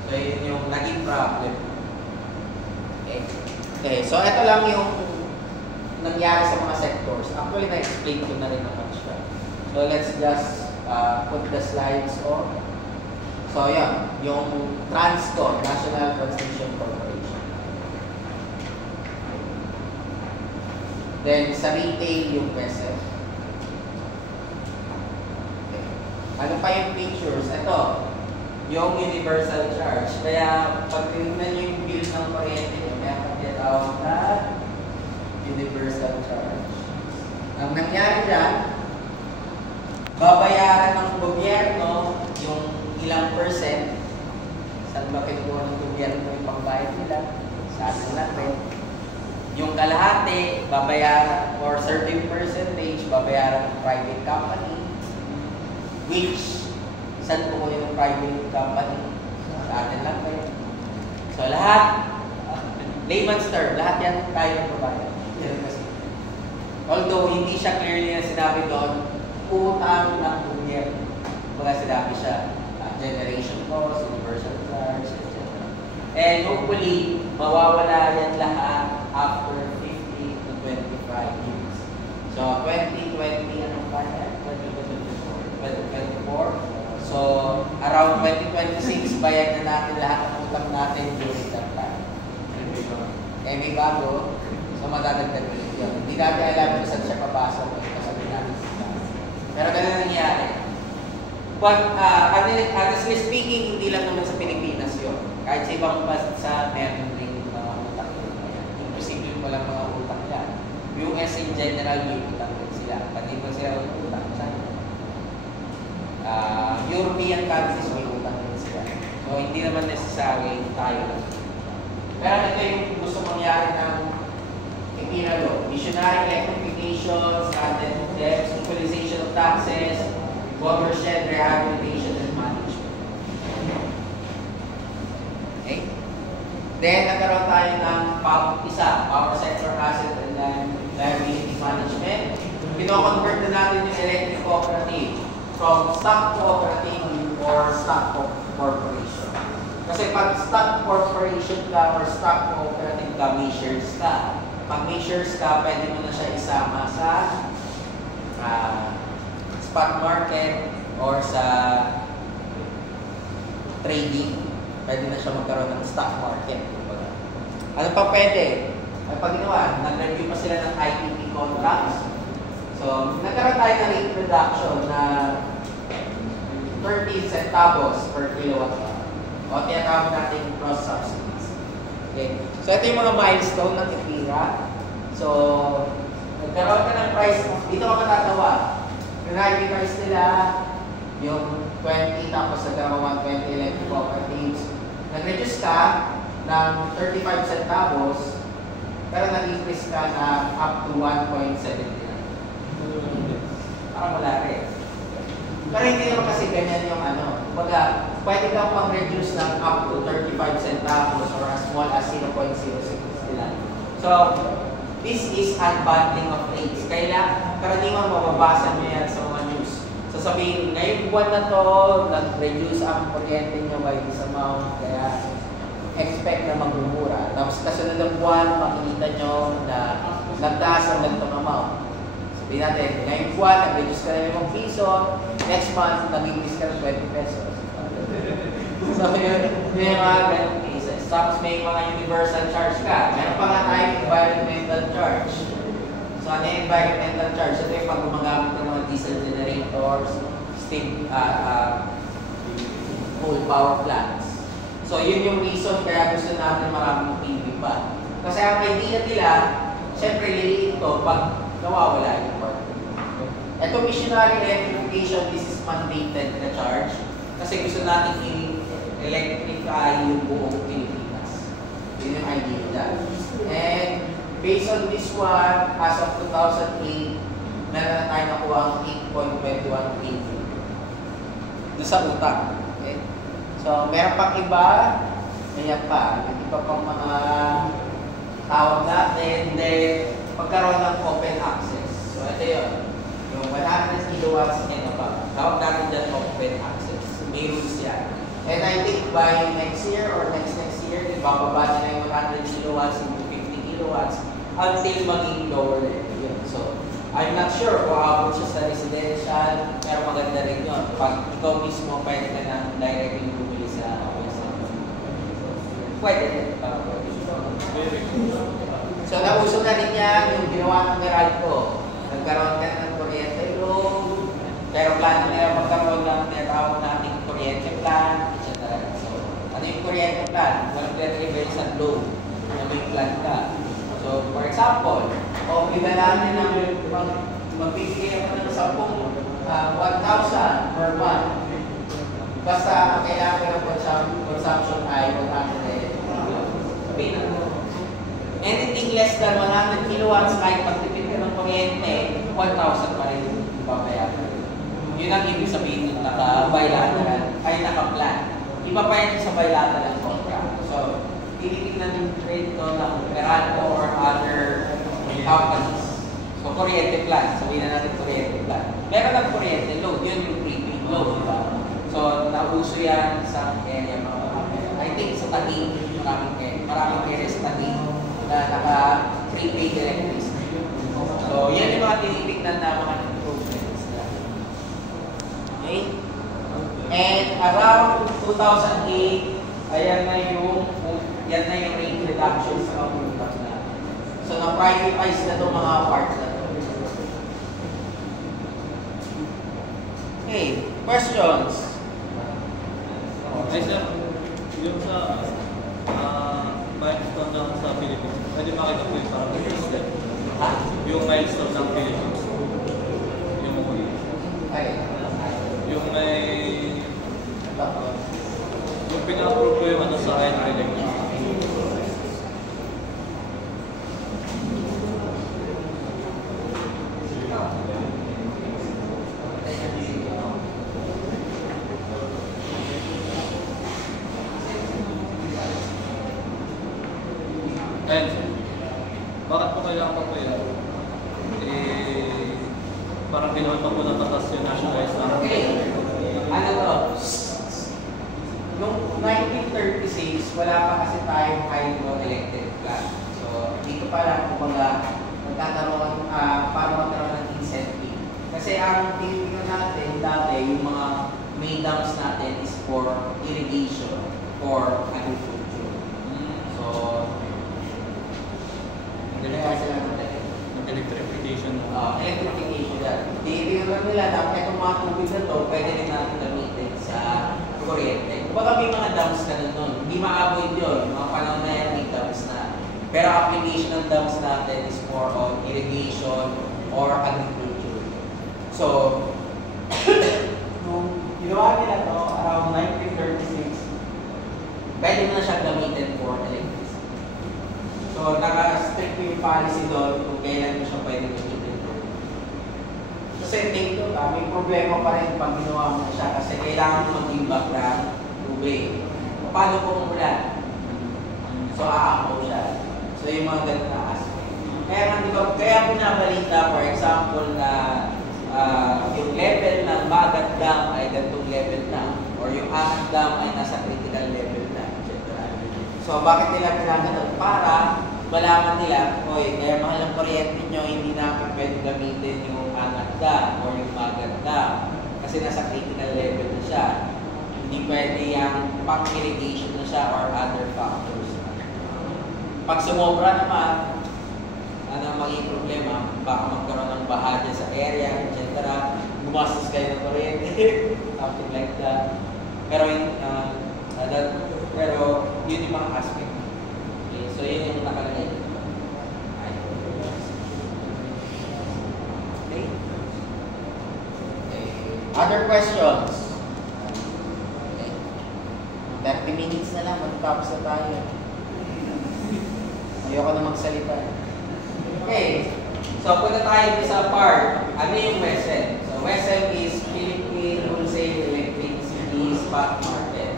So, yun yung naging problem. Okay. So, ito lang yung nangyari sa mga sectors. Actually, na-explain ko na rin naman siya. So, let's just put the slides on. So, yan. Yung Transco, National Transmission Corporation. Then, sa retail, yung PESEF. Okay. Ano pa yung features? Ito, yung universal charge. Kaya, pag tinignan nyo yung bill ng kuryente nyo, may tinatawag na universal charge. Ang nangyari dyan, babayaran ng gobyerno yung ilang percent. Saan ba kinukuha ng gobyerno yung pangbayad nila? Sa atin natin. Yung kalahati, babayaran or certain percentage, babayaran ng private company. Which, saan po yung private company? Sa atin lang kayo. So lahat, layman's term, lahat yan tayo ng babayad. Although hindi siya clearly na sinabi doon, utang ng gobyerno. Mga sinabi siya, generation cost, universal charge, etc. And hopefully, mawawala yan lahat after 50 to 25 years. So, 2020, anong pa yan? 2024. So, around 2026, bayad na natin lahat ng utang natin during that time. May bago, so madadagdag ulit yun. Hindi natin alam kung saan siya papasok o kasabi natin. Pero ganun nangyari. But, honestly speaking, hindi lang naman sa Pilipinas yun. Kahit sa ibang bansa, meron rin mga utang yun. Imposible mo lang mga utang yan. US in general, may utang din sila. Pati ba sila utang? China. European countries, may utang din sila. So, hindi naman necessary tayo lang. Pero ito yung gusto mangyari ng EPIRA law. Missionary electrification, content of debts, equalization of taxes, watershed rehabilitation and management. Okay? Then, nagkaroon tayo ng power sector asset and liability management. Pino-convert na natin yung electric cooperative from stock cooperative or stock corporation. Kasi pag stock corporation ka or stock cooperative ka, may shares ka. Pag may shares ka, pwede mo na siya isama sa stock market or sa trading. Pwede na siya magkaroon ng stock market. Ano pa pwede? Ay pag ginawa, nag-review pa sila ng IPP contracts. So, nagkaroon tayo ng rate reduction na 30 centavos per kilowatt hour. O tinatawag natin cross subsidies. Okay. So, ito yung mga milestone ng EPIRA. So, nagkaroon ka ng price. Dito ka matatawa. Price nila yung 20 tapos nagkaroon 120 electric cooperatives. Nag-reduce ka ng 35 centavos pero nag-increase ka na up to 1.79. Parang wala rin. Pero hindi naman kasi ganyan yung ano. Kumbaga, pwede kang pang-reduce ng up to 35 centavos or as small as 0.06 nila. So, this is unbundling of rates. Kaya, karaniwan mababasa nyo yan sa mga news. Sasabihin, ngayong buwan na to, nag-reduce ang kuryente nyo by this amount, kaya expect na magmumura. Tapos kasunod ng buwan, makikita nyo na nagtaas ang ganitong amount. Sabi natin, ngayong buwan, nag-reduce ka na ng piso, next month, nag-increase ka ng 20 pesos. So, yun yung mga ganong cases. Tapos may mga universal charge ka. Meron pa nga tayong environmental charge. So, ano yung environmental charge? Ito yung pag gumagamit ng mga diesel generators, steam, coal power plants. So, yun yung reason kaya gusto natin maraming PV pa. Kasi ang idea nila, syempre liliit to pag nawawala yung part. Ito missionary electrification, this is mandated na charge. Kasi gusto natin i-electrify yung buong Pilipinas. Yun yung idea nila. And based on this one, as of 2008, meron na tayo nakuha ang 8.21 PV. Doon sa utang. Okay? So, meron pang iba, ayan pa, yung iba pang mga tawag natin, then pagkaroon ng open access. So, ito yun. Yung 100 kilowatts and above. Tawag natin dyan open access. May rules yan. And I think by next year or next year, ibababa nila yung 100 kilowatts into 50 kilowatts until maging lower level yun. So, I'm not sure kung abot siya sa residential, pero maganda rin yun. Pag ikaw mismo, pwede ka na directly bumili sa website. Pwede rin. So, nauso na rin yan yung ginawa ng Meralco. Nagkaroon ka ng kuryente load, pero plano nila magkaroon ng tinatawag nating kuryente plan, etc. So, ano yung kuryente plan? Walang retrieval sa load na may plan ka. So, for example, o pinalaman ng magbibigay ako ng 1,000 per month. Basta ang kailangan ng consumption ay 100 kilowatts. Anything less than 100 kilowatts, kahit pagtipid ka ng kuryente, 1,000 pa rin yung ibabayaran. Yun ang ibig sabihin ng naka-bilateral, ay naka-plan. Iba pa yan sa bilateral contract. So, tinitignan yung trade ko ng Meralco or other companies. So, kuryente plan. Sabihin na natin kuryente plan. Meron ng kuryente load. Yun yung prepaid load. Diba? So, nauso yan sa area mga I think sa Taguig, maraming areas sa Taguig na naka-prepaid electricity. So, yan yung mga tinitignan na mga improvements. Okay? And around 2008, yan na yung rate reduction sa kapuntas na. So, na-privatize na itong mga parts na ito. Okay, questions? Ay sir, yung sa milestone lang sa Philippines, pwede makita po yung parang step. Ha? Yung milestone ng Philippines. Yung huli. Ay. Yung may... Yung pina-approve ko yung ano sa Henry election. Ayan sir. Bakit po kailangan pa po yan? Parang ginawa pa po ng batas yung nationalized na. Okay. Ano to? Noong 1936, wala pa kasi tayong hydroelectric plant. So, dito pa lang, kumbaga, magkakaroon, para magkaroon ng incentive. Kasi ang tinitingnan natin dati, yung mga main dams natin is for irrigation, for agriculture. So, Electrification. Electrification yan. Tinitingnan nila, dapat itong mga tubig na to, pwede rin natin gamitin sa kuryente. Kumbaga may mga dams ka na nun. Hindi ma-avoid yun. Mga panahon na yan, may dams na. Pero application ng dams natin is more on irrigation or agriculture. So, nung ginawa nila to, around 1936, pwede mo na siyang gamitin for electricity. So, naka-strict yung policy doon kung kailan mo siya pwede gamitin. Kasi take to, may problema pa rin pag ginawa mo na siya kasi kailangan mo mag-imbak ng tubig. Paano kung umulan? So, aakaw siya. So, yung mga ganun na aspect. Kaya binabalita, for example, na yung level ng Magat Dam ay ganitong level na. Or yung Angat Dam ay nasa critical level na, etc. So, bakit nila pinagano'n? Para malaman nila, oy, kaya mahal ang kuryente nyo, hindi namin pwede gamitin yung angat dam or yung magat dam kasi nasa critical level na siya. Hindi pwede yung pang-irrigation na siya or other factors. Pag sumobra naman, ano ang magiging problema? Baka magkaroon ng baha dyan sa area, etc. Gumastos kayo ng kuryente, something like that. Pero yun yung mga aspect. Okay, so yun yung nakalagay. Okay. Other questions? Okay. 30 minutes na lang, magtapos na tayo. Ayoko na magsalita. Okay. So, punta tayo sa part. Ano yung WESM? So, WESM is Philippine Wholesale Electricity Spot Market.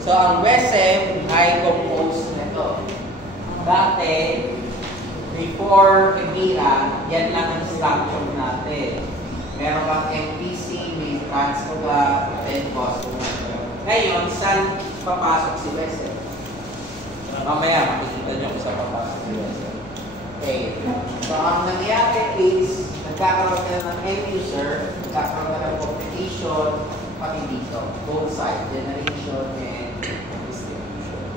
So, ang WESM ay composed nito. Dati, before Emira, yan lang ang structure natin. Meron kang MPC, may Transcoga, and customer. Ngayon, saan papasok si WESM? Mamaya, makikita nyo kung saan papasok si WESM. Okay. So, ang nangyari is, nagkakaroon ka ng end user, nagkakaroon ka ng competition, pati dito. Both sides, generation and distribution.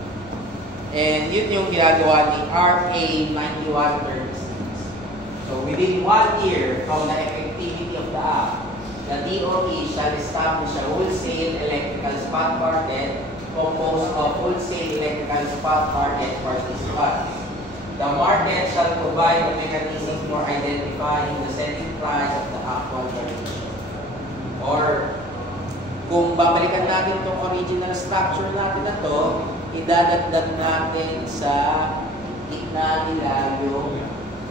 And yun yung ginagawa ni RA 9136. So, within 1 year from the effectivity of the act, the DOE shall establish a wholesale electrical spot market composed of wholesale electrical spot market participants. The market shall provide a mechanism for identifying the selling price of the actual generation. Or, kung babalikan natin itong original structure natin na to, idadagdag natin sa gitna nila yung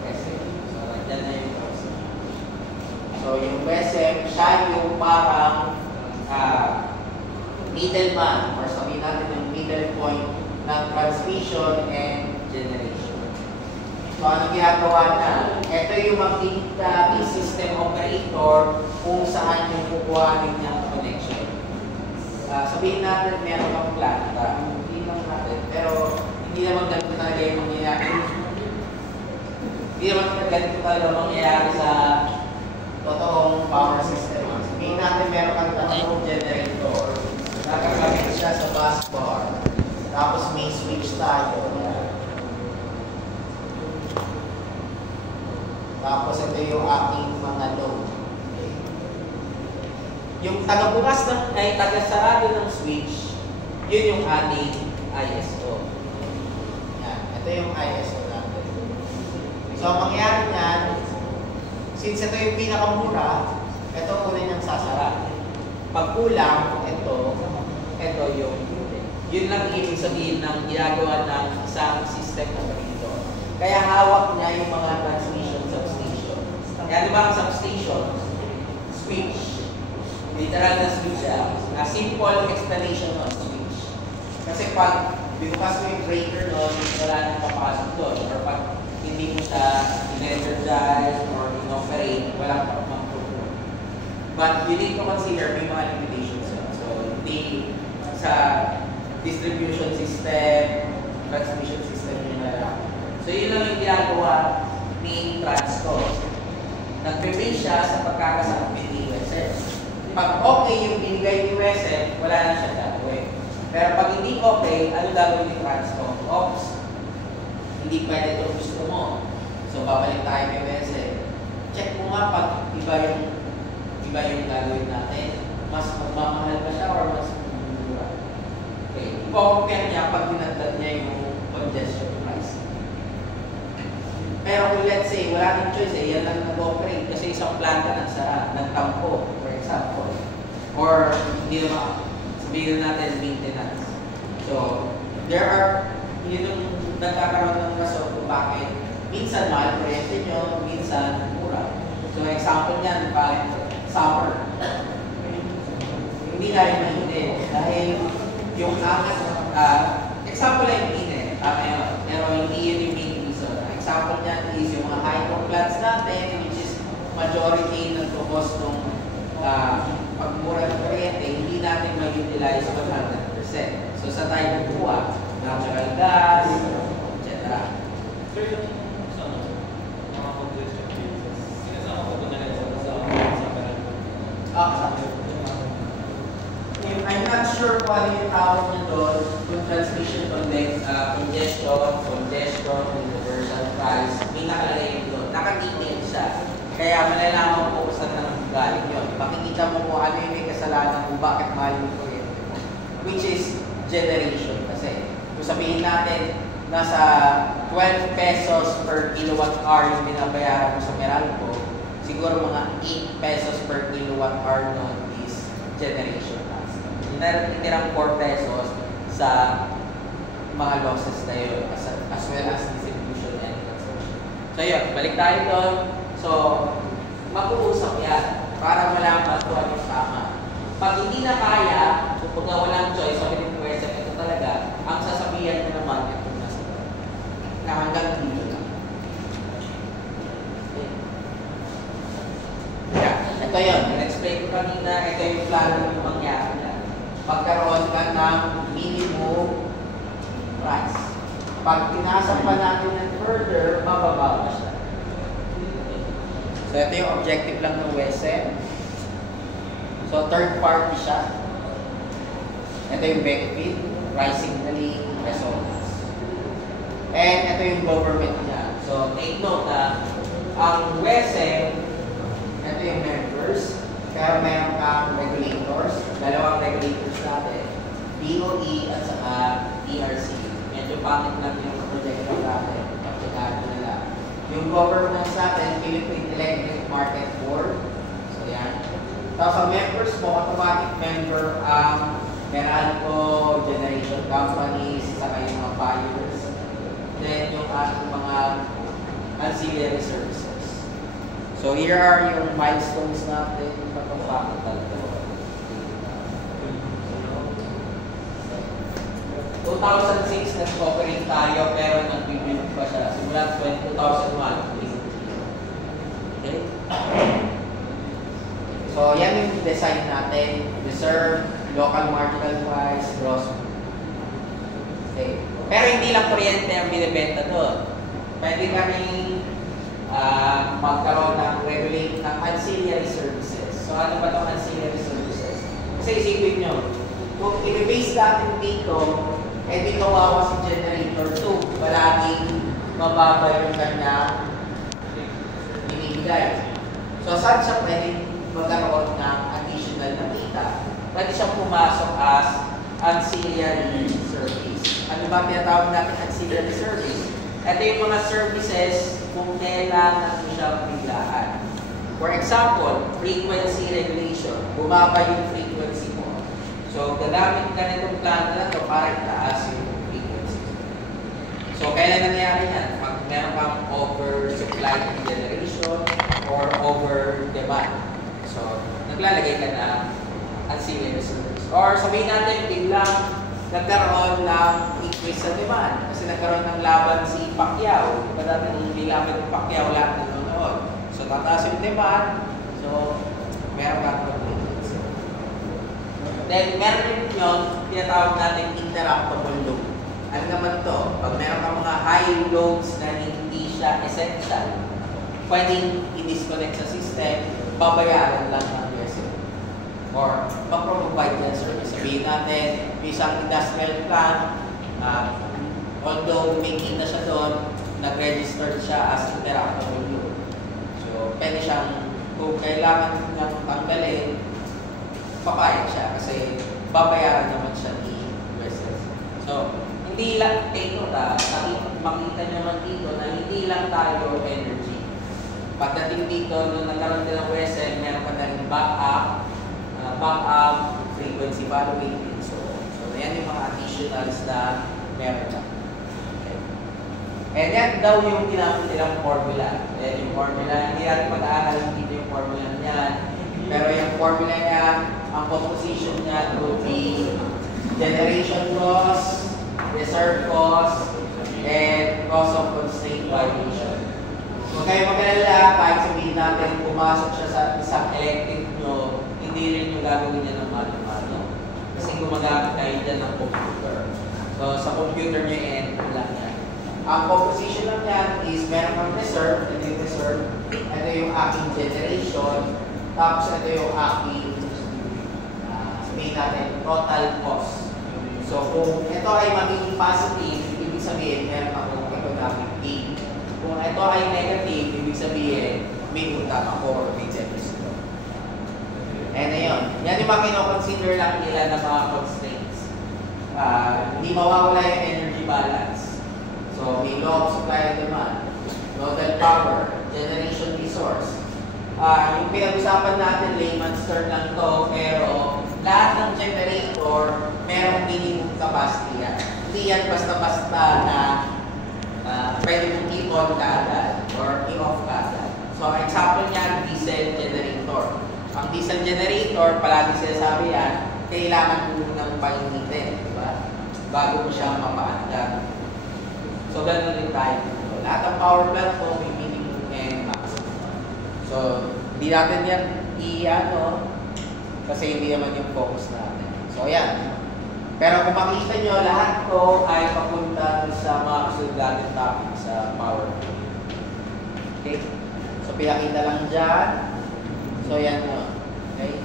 WESM. So, nandyan na yung WESM. So, yung WESM, siya yung parang middleman, or sabihin natin yung middle point ng transmission and generation. So, ano ginagawa na? Ito yung magiging system operator kung saan yung kukuhanin niya ang connection. Sabihin natin, meron kang planta. Hindi lang natin. Pero, hindi naman ganito talaga yung mangyayari. Hindi naman ganito talaga mangyayari sa totoong power system. Sabihin natin, meron kang tatlong generator. Nakagamit siya sa bus bar. Tapos may switch tayo. Tapos ito yung aking mga load. Okay. Yung tagabukas ay tagasarado ng switch, yun yung ating ISO. Yan. Ito yung ISO natin. So, ang mangyayari niyan, since ito yung pinakamura, ito una niyang sasara. Pag kulang, ito yung yun lang ibig sabihin ng ginagawa ng isang system operator. Kaya hawak niya yung mga transmission substation. Kaya di ba ang substation? Switch. Literal na switch siya. A simple explanation of switch. Kasi pag binukas mo yung breaker doon, wala nang papasok doon. Or pag hindi mo siya in-energize or in-operate, walang papasok. But you need to consider may mga limitations yun. So, hindi sa distribution system, transmission system yun na lang. So, yun lang yung ginagawa ni Transco. Nag-prepare siya sa pagkakasabit ni USM. Pag okay yung binigay ni USM, wala na siya gagawin. Pero pag hindi okay, ano gagawin ni Transco? Oops, hindi pwede ito gusto mo. So, babalik tayo kay USM. Check mo nga pag iba yung gagawin natin. Mas magmamahal ba siya or mas mura? Okay. I-compare niya pag dinagdag niya yung congestion price. Pero kung let's say, wala nang choice yan lang nag-operate kasi isang planta nagsara, nagtampo, for example. Or, hindi naman, sabihin natin maintenance. So, there are, yun yung nagkakaroon ng rason kung bakit minsan mahal kuryente nyo, minsan mura. So, example niyan, parang summer. Hindi dahil mainit. Dahil yung angat, example lang yung init, tama yun. Pero hindi yun yung main reason. Example niyan is yung mga hydro plants natin, which is majority nagpo-cost ng pagmura ng kuryente, hindi natin ma-utilize 100%. So, sa tayo kukuha, natural gas, etc. Sir, yung sa mga congestion cases, sinasama ko ba na rin sa Ah, I'm not sure kung ano yung tawag niya doon, yung transmission congestion, universal price, may nakalagay yun doon. Naka-detail siya. Kaya malalaman ko kung saan na galing yun. Makikita mo kung ano yung may kasalanan kung bakit mahal yung kuryente mo. Which is generation kasi. Kung sabihin natin, nasa 12 pesos per kilowatt hour yung binabayaran mo sa Meralco, siguro mga 8 pesos per kilowatt hour nun is generation tax. Itirang 4 pesos sa mga losses na yun as well as distribution and consumption. So yun, balik tayo doon. So, mag-uusap yan para malaman kung ano yung tama. Pag hindi na kaya, kung walang choice, sabi ng QSM, ito talaga, ang sasabihan na naman ito na sa na hanggang dito lang. Yeah. Ito yun, in-explain ko kanina, ito yung plano ng mangyari na. Pagkaroon ka ng minimum price. Pag pinasa pa natin ng further, mababa siya. So, ito yung objective lang ng WESM. So, third party siya. Ito yung benefit, price signaling, resonance. And ito yung government niya. So, take note na ang WESM, ito yung members, pero mayroon kang regulators, dalawang regulators natin, DOE at saka ERC. Medyo pangit lang yung project natin, pagkakado nila. Yung governance natin, Philippine Electric Market Board. So, yan. Tapos ang members mo, automatic member ang Meralco, generation companies, saka yung mga buyers. Then, yung ating mga ancillary services. So, here are yung milestones natin. Pagpapakot talaga. 2006 nag-cooperate tayo pero nag-review pa siya. Simula 2001. Okay? So, yan yung design natin. Reserve, local marginal price, gross. Okay. Pero hindi lang kuryente ang binibenta doon. Pwede kami magkaroon ng regulate ng ancillary services. So, ano ba itong ancillary services? Kasi isipin nyo, kung i-base natin dito, di kawawa si generator 2. Palaging mababa yung kanya binibigay. So, saan siya pwede magkaroon ng additional na kita? Pwede siyang pumasok as ancillary service. Ano ba tinatawag natin ancillary service? Ito yung mga services kung kailangan mo siyang biglaan. For example, frequency regulation. Bumaba yung frequency mo. So, gagamit ka nitong plano na ito para itaas yung frequency. So, kailan nangyari yan? Pag meron kang over-supply generation or over-demand. So, naglalagay ka na ancillary service. Or sabihin natin, biglang nagkaroon ng increase sa demand. Kasi nagkaroon ng laban si Pacquiao. Diba dati hindi laban ng Pacquiao lahat nanonood. So, tataas yung demand. So, meron kang frequency. Then, meron din yung tinatawag natin interruptible load. Ano naman to? Pag meron kang mga high loads na hindi siya essential, pwedeng i-disconnect sa system, babayaran lang ng USM. Or, mag-provide yan service. Sabihin natin, isang industrial plant, although may kita siya doon, nag-register siya as interruptible load. So, pwede siyang, kung kailangan niyang tanggalin, papayag siya kasi babayaran naman siya ni USS. So, hindi lang, take note makita nyo naman dito na hindi lang tayo energy. Pagdating dito, nung nagkaroon din ng USS, meron pa na rin backup, frequency following, and so on. So, yan yung mga additionals na meron siya. Okay. And yan daw yung ginamit nilang formula. Yan yung formula, hindi natin pag-aaral dito yung formula niyan. Pero yung formula niya, ang composition niya would be generation cost, reserve cost, and cost of constraint violation. Kung kayo mag-alala, kahit sabihin natin pumasok siya sa isang electric nyo, hindi rin yung gagawin niya ng mano-mano. Kasi gumagamit kayo dyan ng computer. So, sa computer nyo, i-enter lang yan. Ang composition lang yan is meron kang reserve, ito yung reserve, ito yung aking generation, tapos ito yung aking sabihin natin, total cost. So kung ito ay magiging positive, ibig sabihin meron akong economic gain. Kung ito ay negative, ibig sabihin may utang ako or may deficit. And ayun, yan yung mga kino-consider lang nila ng mga constraints. Hindi mawawala yung energy balance. So may law of supply and demand, nodal power, generation resource. Yung pinag-usapan natin, layman's term lang to, pero lahat ng generator, merong minimum capacity yan. Hindi yan basta-basta na pwede mong i-on kaagad or i-off kaagad. So, example niyan, diesel generator. Ang diesel generator, palagi sinasabi yan, kailangan mo ng painitin, di ba? Bago mo siya mapaandar. So, ganun din tayo. So, lahat ng power plant mo, may minimum and maximum. So, hindi natin yan i-ano, kasi hindi naman yung focus natin. So, yan. Pero kung makita nyo, lahat to ay papunta sa mga kasunod natin topic sa power plant. Okay? So, pinakita lang dyan. So, yan mo. Okay?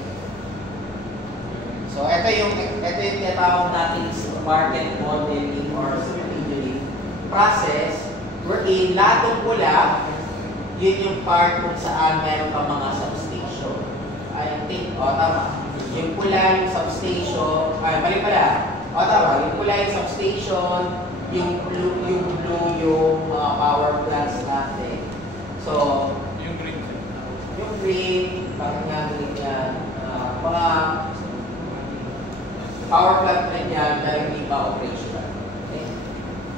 So, ito yung tinatawag natin market modeling or strategy process wherein lahat ng pula, yun yung part kung saan meron pa mga substation. I think, tama. Yung pula yung substation, mali pala. Tama. Yung pula yung substation, yung blue yung mga power plants natin. So, yung green, bakit nga green yan? Mga power plant rin yan dahil hindi pa operational. Okay?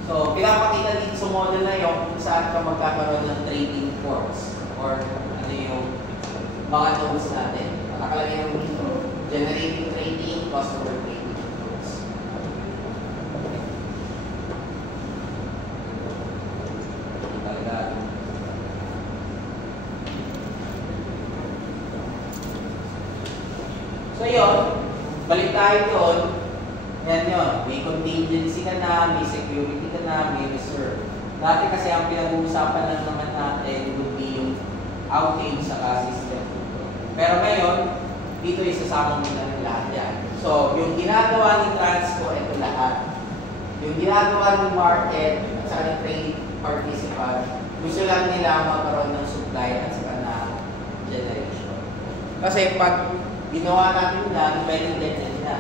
So, pinapakita dito sa model na yun kung saan ka magkakaroon ng trading ports or ano yung mga nodes natin. Nakalagay naman dito, generating trading, customer trading ports. So yun, balik tayo doon. Yan yun, may contingency ka na, may security ka na, may reserve. Dati kasi ang pinag-uusapan lang naman natin would be yung outage sa system. Pero ngayon, dito isasama mo na ng lahat yan. So, yung ginagawa ni Transco, ito lahat. Yung ginagawa ng market at sa ng trading participant, gusto lang nila magkaroon ng supply at saka na generation. Kasi pag ginawa natin yan, pwedeng ganyan na.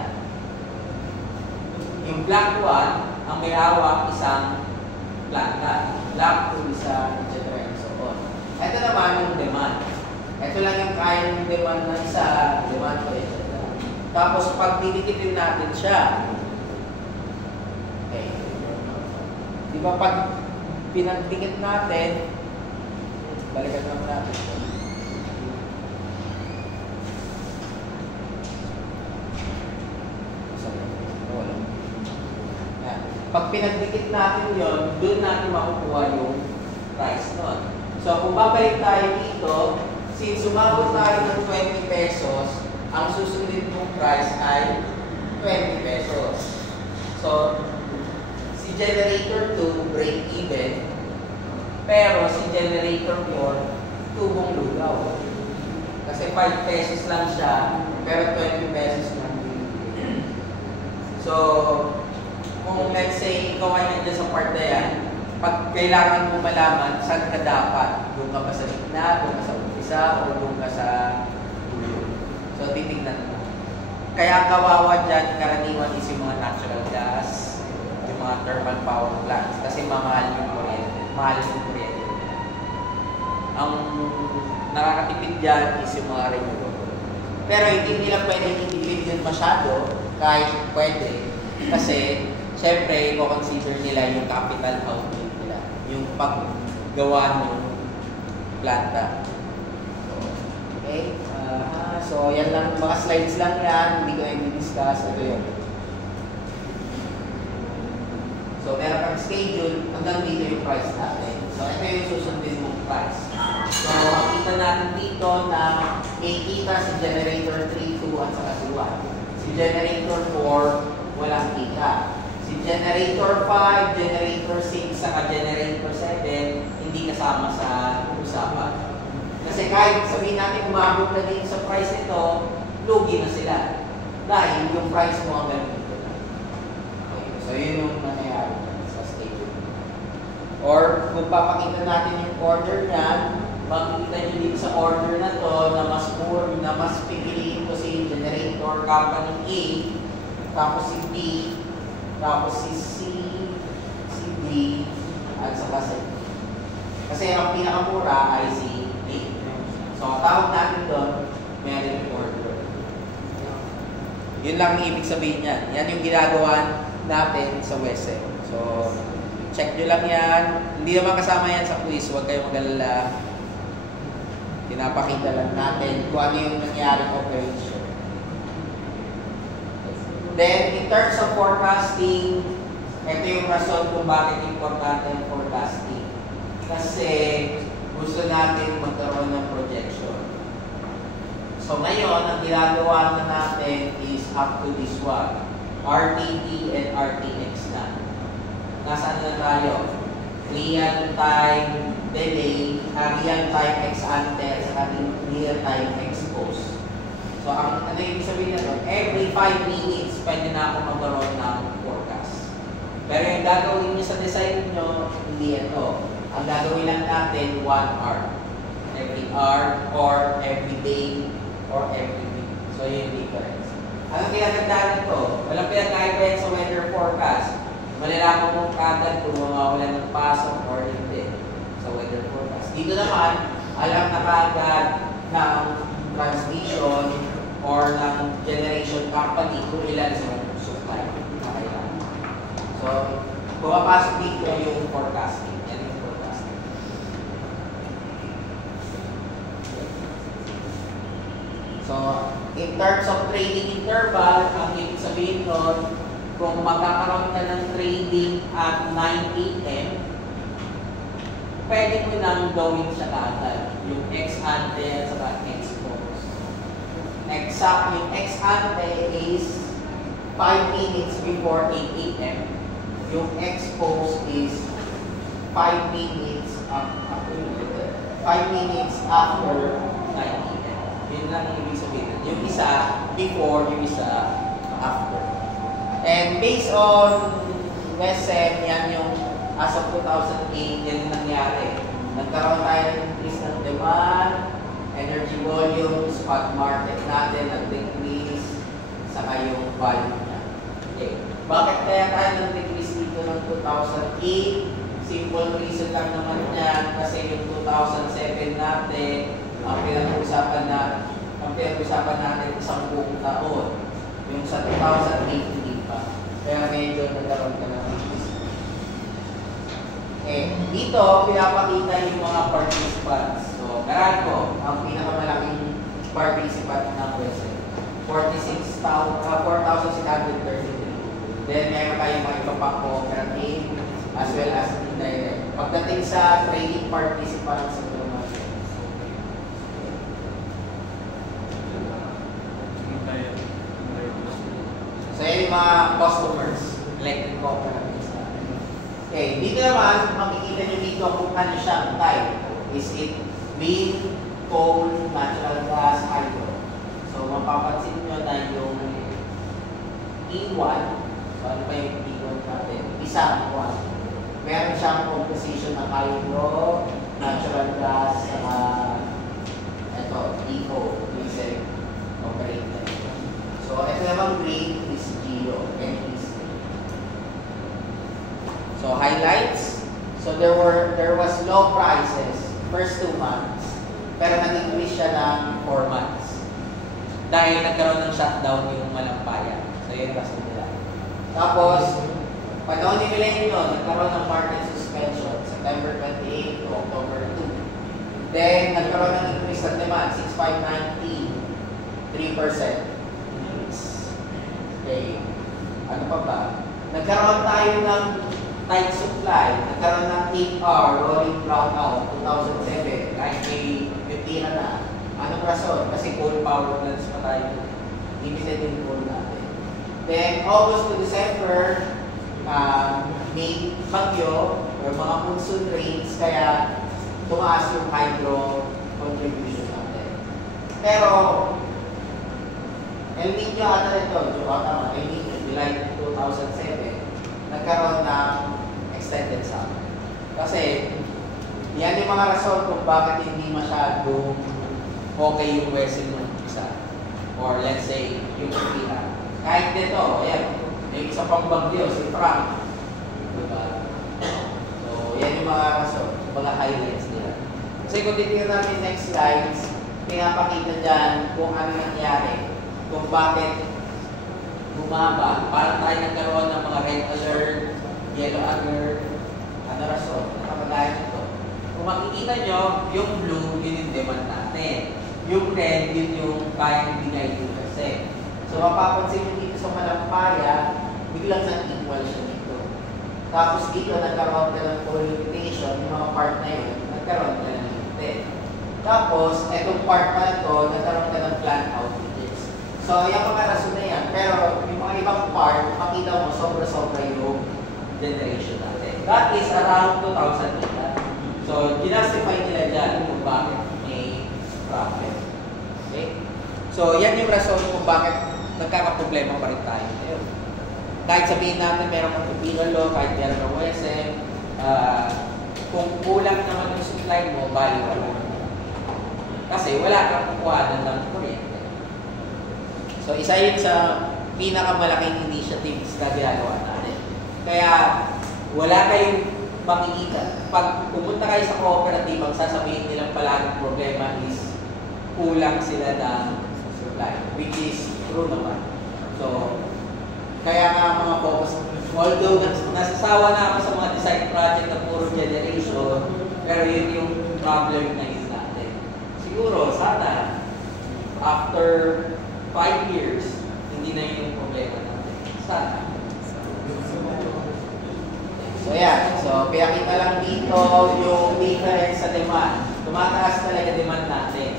Yung black 1, ang may hawak isang planta. Black 2, isang generator, so on. Ito naman yung demand. Ito lang yung kaya ng demand ng isa, demand ko ito. Tapos pag didikitin natin siya, okay. Di ba pag pinagdikit natin, balikan naman natin ito. Pag pinagdikit natin yon, doon natin makukuha yung price nun. So, kung babalik tayo dito, since sumabot tayo ng 20 pesos, ang susunod mong price ay 20 pesos. So, si generator 2, break even, pero si generator 4, tubong lugaw. Kasi 5 pesos lang siya, pero 20 pesos lang. So, kung let's say ikaw ay nandiyan sa part na yan, pag kailangan mo malaman saan ka dapat, doon ka ba sa gitna, doon ka sa umpisa, o doon ka sa dulo. So titignan mo. Kaya ang kawawa dyan, karaniwan is yung mga natural gas, yung mga thermal power plants, kasi mamahal yung kuryente. Mahal yung kuryente. Ang nakakatipid dyan is yung mga renewable. Pero hindi nila pwedeng itipid yun masyado, kahit pwede, kasi siyempre, i-consider nila yung capital outlay nila, yung paggawa ng planta. Okay? So, yan lang, mga slides lang yan, hindi ko na i-discuss. Ito yun. So, meron kang schedule, hanggang dito yung price natin. So, ito yung susundin mong price. So, makita natin dito na may kita si generator 3, 2, at saka si 1. Si generator 4, walang kita. Si Si generator 5, generator 6, saka generator 7, hindi kasama sa usapan. Kasi kahit sabihin natin umabot na din sa price nito, lugi na sila. Dahil yung price mo ang ganito na. Okay. So yun yung nangyayari sa stable. Or kung papakita natin yung order niyan, makikita nyo dito sa order na to na mas pipiliin ko si generator company A, tapos si B, tapos si C, si D, at saka si D. Kasi ang pinakamura ay si A. So, ang tawag natin doon, merit order. Yun lang ang ibig sabihin yan. Yan yung ginagawa natin sa WESE. So, check nyo lang yan. Hindi naman kasama yan sa quiz. Huwag kayong mag-alala. Pinapakita lang natin kung ano yung nangyaring operation. Then, in terms of forecasting, ito yung rason kung bakit importante ang forecasting. Kasi, gusto natin magkaroon ng projection. So, ngayon, ang ginagawa na natin is up to this one. RTD and RTX na. Nasaan na tayo? Real-time delay, real-time ex-ante, at saka real-time ex-post. So, ano yung sabihin na ito? Every 5 minutes, pwede na ako magkaroon ng forecast. Pero yung gagawin nyo sa design nyo, hindi ito. Ang gagawin lang natin, 1 hour. Every hour, or every day, or every week. So, yun yung difference. Anong kinagandaan ko? Walang pinagkaiba yan sa weather forecast. Malalaman mong kagad kung mawawalan ng pasok or hindi sa weather forecast. Dito naman, alam na kagad ng transmission or ng generation company kung ilan sa supply na kailangan. So, pumapasok dito yung forecasting. Yan yung forecasting. So, in terms of trading interval, ang ibig sabihin nun, kung magkakaroon ka ng trading at 9 a.m., pwede mo nang gawin siya kagad. Yung ex-ante at saka ex-post. Exact, yung ex-ante is 5 minutes before 8 a.m. Yung ex-post is 5 minutes after 9 a.m. Yun lang yung ibig sabihin. Yung isa before, yung isa after. And based on WESM, yan yung as of 2008, yan yung nangyari. Nagkaroon tayo ng increase ng demand, energy volume, spot market natin, nag-decrease, saka yung value niya. Okay. Bakit kaya tayo nag-decrease dito ng 2008? Simple reason lang naman yan, kasi yung 2007 natin, ang pinag-uusapan natin isang buong taon. Yung sa 2008, hindi pa. Kaya medyo nagkaroon ka ng increase. Okay. Dito, pinapakita yung mga participants. So, Meralco, ang pinakamalaking participant ng WESM. 4,633. Then, meron tayong mga iba pa cooperative as well as indirect. Pagdating sa trading participants, so, yan yung mga customers, electric cooperatives. Okay, dito naman, makikita nyo dito kung ano siyang type. Is it wind, coal, natural gas, hydro? So, mapapansin nyo na yung E1, so ano pa yung E1 natin? Isang E1. Meron siyang composition ng hydro, natural gas, ito, EO, diesel operated. So, ito naman green is GEO, So, highlights. So, there was low prices first 2 months, pero nag-increase siya ng 4 months. Dahil nagkaroon ng shutdown yung Malampaya. So, yun kasi nila. Tapos, panahon ni Milenio, nagkaroon ng market suspension, September 28 to October 2. Then, nagkaroon ng increase ng demand, 6,590, 3%. Okay. Ano pa ba? Nagkaroon tayo ng tight supply. Nagkaroon ng 8-hour rolling brownout 2007. Kahit may 50 na. Anong rason? Kasi coal power plants pa tayo. Limited yung coal natin. Then, August to December, may bagyo or mga monsoon rains, kaya tumaas yung hydro contribution natin. Pero, El Nino ata ito, tama, El Nino, July 2007, nagkaroon ng extended summer. Kasi, yan yung mga rason kung bakit hindi masyadong okay yung vessel ng isa. Or let's say, yung Pilipinas. Kahit dito, ayan, may isa pang bagyo, si Frank. Diba? So, yan yung mga rason, mga highlights nila. Kasi kung titignan natin next slides, pinapakita dyan kung ano nangyari, kung bakit bumaba. Parang tayo nagkaroon ng mga red alert, yellow alert, ano rason, nakapagaya nito. Kung makikita nyo, yung blue, yun yung demand natin. Yung red, yun yung kayang bigay 2%. So, mapapansin nyo dito sa Malampaya, biglang nag-equal siya dito. Tapos dito, nagkaroon ka ng full limitation, yung mga part na yun, nagkaroon ka ng limited. Tapos, etong part na ito, nagkaroon ka ng plant outages. So, yung mga rason na yan. Pero, yung mga ibang part, makita mo, sobra-sobra yung generation natin. That is around 2008. So, ginastify nila dyan kung bakit may problem. Okay? So, yan yung rason kung bakit nagkakaproblema pa rin tayo ngayon. Kahit sabihin natin meron kang Filipino law, kahit meron kang OSM, kung kulang naman yung supply mo, bali wala. Kasi wala kang kukuha ng kuryente. So, isa yun sa pinakamalaking initiatives na ginagawa natin. Kaya, wala kayong makikita. Pag pumunta kayo sa cooperative, ang sasabihin nilang palaging problema is kulang sila ng supply, which is true naman. So, kaya nga mga focus, although nasasawa na ako sa mga design project na puro generation, pero yun yung problem na yun natin. Siguro, sana, after 5 years, hindi na yun yung problema natin. Sana. So, yan. So, pinakita lang dito yung difference sa demand. Tumataas talaga demand natin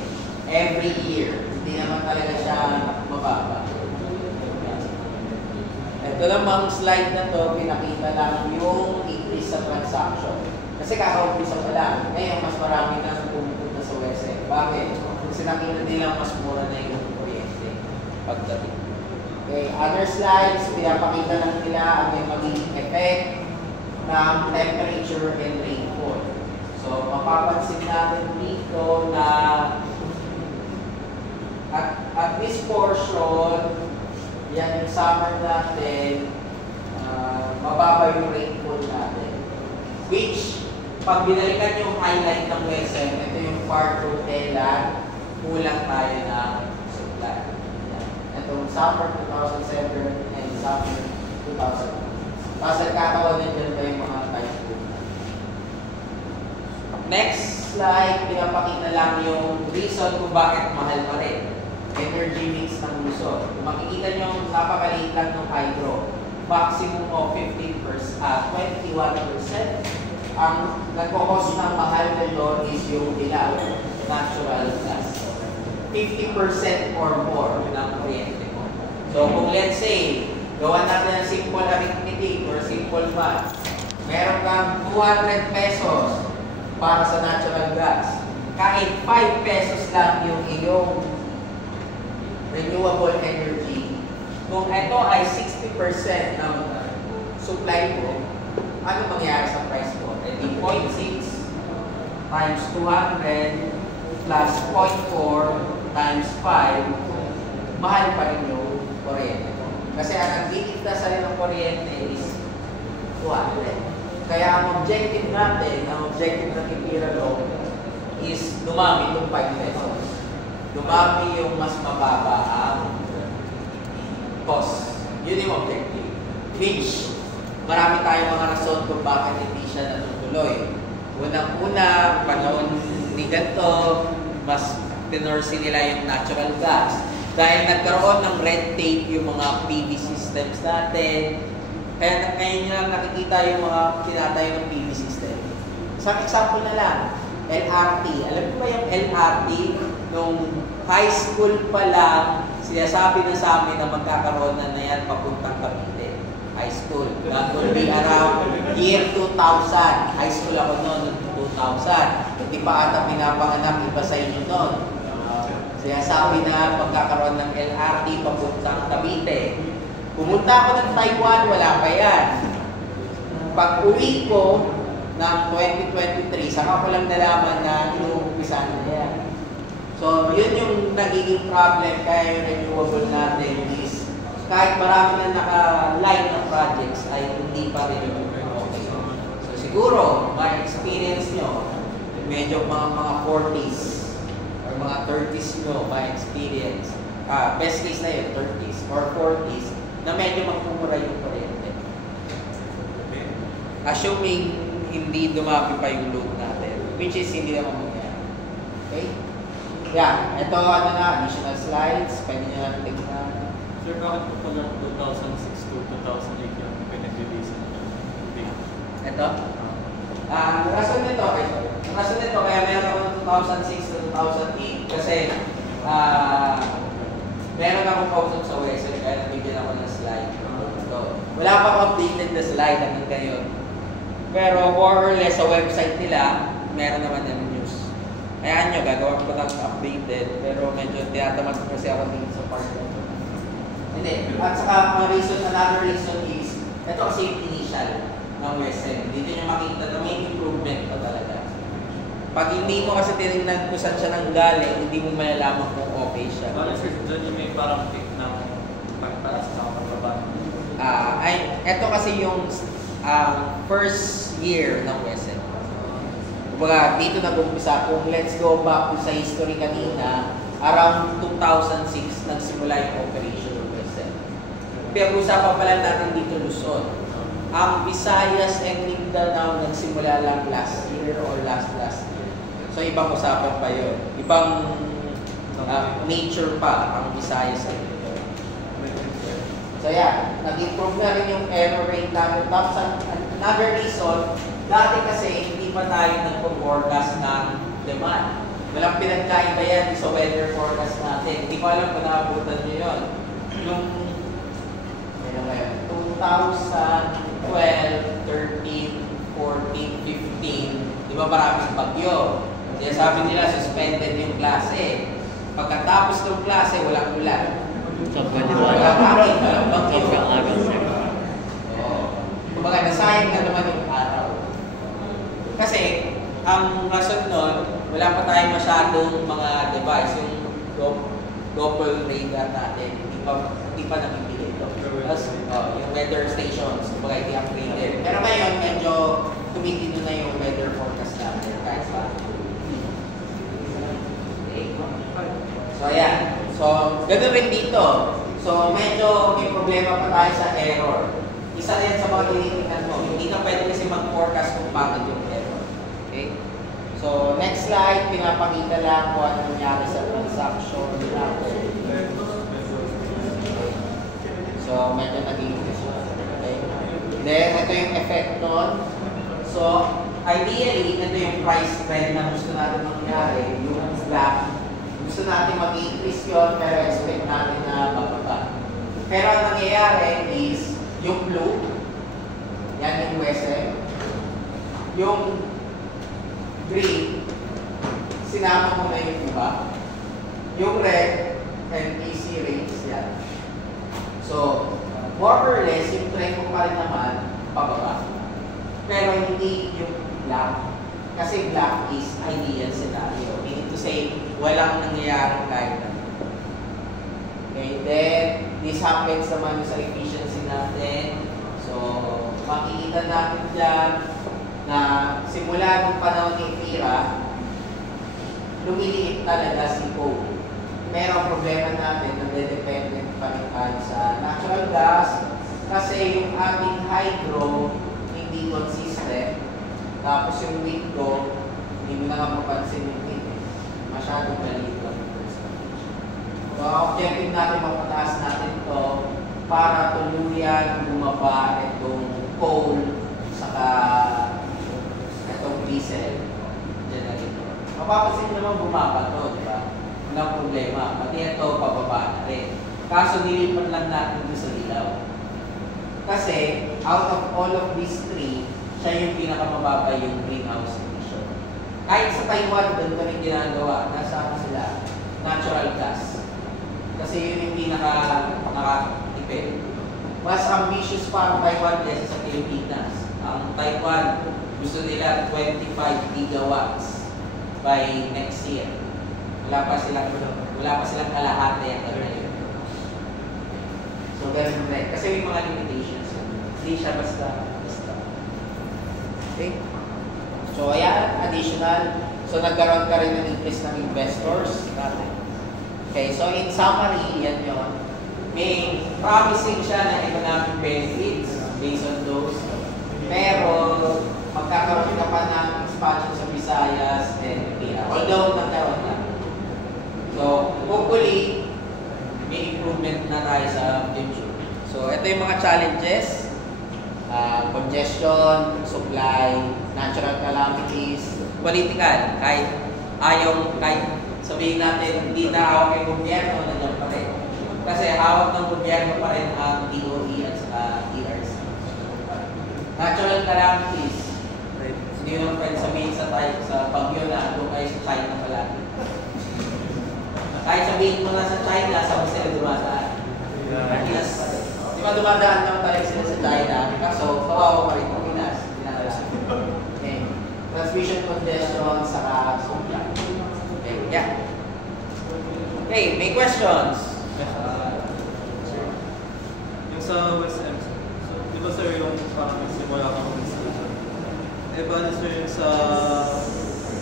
every year. Hindi naman talaga siya mababa. Ito namang slide na to, pinakita lang yung increase sa transaction. Kasi kakaumpisa pa lang. Ngayon, mas marami nang pumupunta sa WSM. Bakit? Kasi nakita nila mas mura na yung kuryente pagdating. Okay, other slides, pinapakita lang nila ang yung magiging effect ng temperature and rainfall. So, mapapansin natin dito na at this portion, yan yung summer natin, mababa yung rainfall natin. Which, pag binalikan yung highlight ng WSM, ito yung part kung kailan kulang tayo ng supply. Itong summer 2007 and summer 2008. Tapos nagkakaroon din dyan yung mga typhoon. Next slide, pinapakita lang yung reason kung bakit mahal pa rin. Energy mix ng Luzon. Kung makikita nyo, napakaliit lang ng hydro. Maximum of 21%. Ang nagkakos ng mahal na doon is yung dilaw, natural gas. 50% or more ng kuryente mo. So kung let's say, gawa natin ng simple arithmetic or simple math, meron kang 200 pesos para sa natural gas. Kahit 5 pesos lang yung iyong renewable energy, kung ito ay 60% ng supply mo, ano mangyayari sa price mo? E di 0.6 times 200 plus 0.4 times 5, mahal pa rin yung kuryente. Kasi ang nagtitigtas sa rin ng kuryente is 200. Kaya ang objective natin, ang objective ng Imperial Law is dumami itong 5 pesos. Dumami yung mas mababa ang cost. Yun yung objective. Which, marami tayong mga rason kung bakit hindi siya natutuloy. Unang-una, panahon ni ganito, mas tinorsi nila yung natural gas. Dahil nagkaroon ng red tape yung mga PV systems natin. Kaya ngayon nyo lang nakikita yung mga tinatayo ng PV system. Isang example na lang, LRT. Alam mo ba yung LRT? Nung high school pa lang, sinasabi na sa amin na magkakaroon na yan papuntang Cavite. high school. That will be around year 2000. High school ako noon, 2000. Hindi pa ata pinapanganak, iba sa inyo noon. Kaya sabi na pagkakaroon ng LRT papuntang Cavite. Pumunta ako ng Taiwan, wala pa yan. Pag uwi ko ng 2023, saka ko lang nalaman na inuumpisa na yan. So, yun yung nagiging problem kaya yung renewable natin is kahit marami na naka-line na projects ay hindi pa rin okay. So, siguro, my experience nyo, medyo mga 40s or mga 30s nyo, my experience, best case na yun, 30s or 40s, na medyo magpumura yung kuryente. Assuming hindi dumapi pa yung load natin, which is hindi naman mangyayari. Okay? Yeah, ito ano na, additional slides, pwede nyo lang tignan. Sir, bakit po pala 2006 to 2008 yung pinag-release nito? Ito? Rason nito, okay. Rason nito, kaya meron ako ng 2006 to 2008 kasi meron akong kausap sa website kaya nabigyan ako ng slide. So, wala pa akong updated na slide hanggang ngayon. Pero more or less sa website nila, meron naman yung news. Kaya nyo, gagawa ko ng updated, pero medyo tinatamad ko kasi ako dito sa part na ito. Hindi. At saka, another reason is, ito kasi yung initial ng WSM. Dito nyo makita na may improvement pa talaga. Pag hindi mo kasi tinignan kung saan siya nanggaling, hindi mo malalaman kung okay siya. Bakit sir, dyan yung may parang pick ng pagtaas sa pagbaba? Ito kasi yung first year ng WSM. Kumbaga, dito nag-umpisa. Kung let's go back sa history kanina, around 2006, nagsimula yung operation ng WSM. Pag-usapan pala natin dito Luzon. Ang Visayas and Mindanao nagsimula lang last year or last year. So, ibang usapan pa yun. Ibang nature pa ang Visayas and Mindanao. So, yeah. Nag-improve na rin yung error rate natin. Tapos, another reason, dati kasi hindi pa tayo nagpo-forecast ng demand. Walang pinagkaiba yan sa weather forecast natin. Hindi ko alam kung nakabutan nyo yun. Yung 2012, 13, 14, 15, di ba maraming bagyo? Kaya sabi nila, suspended yung klase. Pagkatapos ng klase, walang ulan. Walang bagyo. Kumbaga, nasayang na naman yung araw. Kasi, ang rason nun, wala pa tayong masyadong mga device. Yung Doppler radar natin, hindi pa nabibili ito. Tapos, yung weather stations, kumbaga hindi upgraded. Pero ngayon, medyo tumitino na yung weather forecast natin. Kahit pa. Okay. So, ayan. So, ganoon rin dito. So, medyo may problema pa tayo sa error. Isa yan sa mga tinitingnan mo. Hindi na pwede kasi mag-forecast kung bakit yung error. Okay? So, next slide, pinapakita lang kung ano nangyari sa transaction natin. So, medyo naging okay. Then, ito yung effect nun. So, ideally, ito yung price trend na gusto natin mangyari. Yung graph, gusto natin mag-increase yun, pero expect natin na bababa. Pero ang nangyayari is, yung blue, yan yung WSM. Yung green, sinama mo na yung iba. Yung red, NPC rates yan. So, more or less, yung trend ko pa rin naman, pababa. Pero hindi yung black. Kasi black is ideal scenario. Meaning to say, walang nangyayaring kahit na. Okay, then, this happens naman sa efficiency natin. So, makikita natin dyan na simula nung panahon ni Fira, lumiliit talaga si coal. Pero ang problema natin, nade-dependent pa rin tayo sa natural gas kasi yung ating hydro hindi consistent. Tapos yung window, hindi mo na nga mapansin yung wind. Masyadong maliit lang. So, objective natin, mapataas natin ito para tuluyan bumaba itong coal saka itong diesel. Diyan na ito. Mapapansin naman bumaba ito, di ba? Walang problema. Pati ito, pababa na rin. Kaso nilipat lang natin ito sa ilaw. Kasi, out of all of these three, siya yung pinakamababa yung greenhouse emission. Kahit sa Taiwan, doon pa rin ginagawa. Nasa sila, natural gas. Kasi yun yung nakatipid. Mas ambitious pa ang Taiwan kaysa sa Pilipinas. Ang Taiwan, gusto nila 25 gigawatts by next year. Wala pa silang kalahati ang ngayon. So, ganun rin. Kasi may mga limitations. Hindi siya basta. Okay? So, ayan, additional. So, nagkaroon ka rin ng increase ng investors. Okay, so in summary, yan yun. May promising siya na economic benefits based on those. Pero, magkakaroon ka pa ng expansion sa Visayas and Pira. Although, nagkaroon na. So, hopefully, may improvement na tayo sa future. So, ito yung mga challenges. Congestion, supply, natural calamities, political. Kahit sabihin natin, hindi na hawak yung gobyerno, nandiyan pa rin. Kasi hawak ng gobyerno pa rin ang DOE at ERC. Natural calamities. Hindi naman pwede sabihin sa bagyo na doon kayo sa China pala. Kahit sabihin mo na sa China, sa sila dumadaan. Pinas pa rin. Di ba dumadaan naman talaga sila sa China? Kaso, kawawa pa rin ang Pinas. Okay. Transmission congestion, saka supply. Okay, yeah. Okay, may questions? Yung sa West M, so, di ba sir yung parang nagsimula ka ng institution? Eh ba na sir yung sa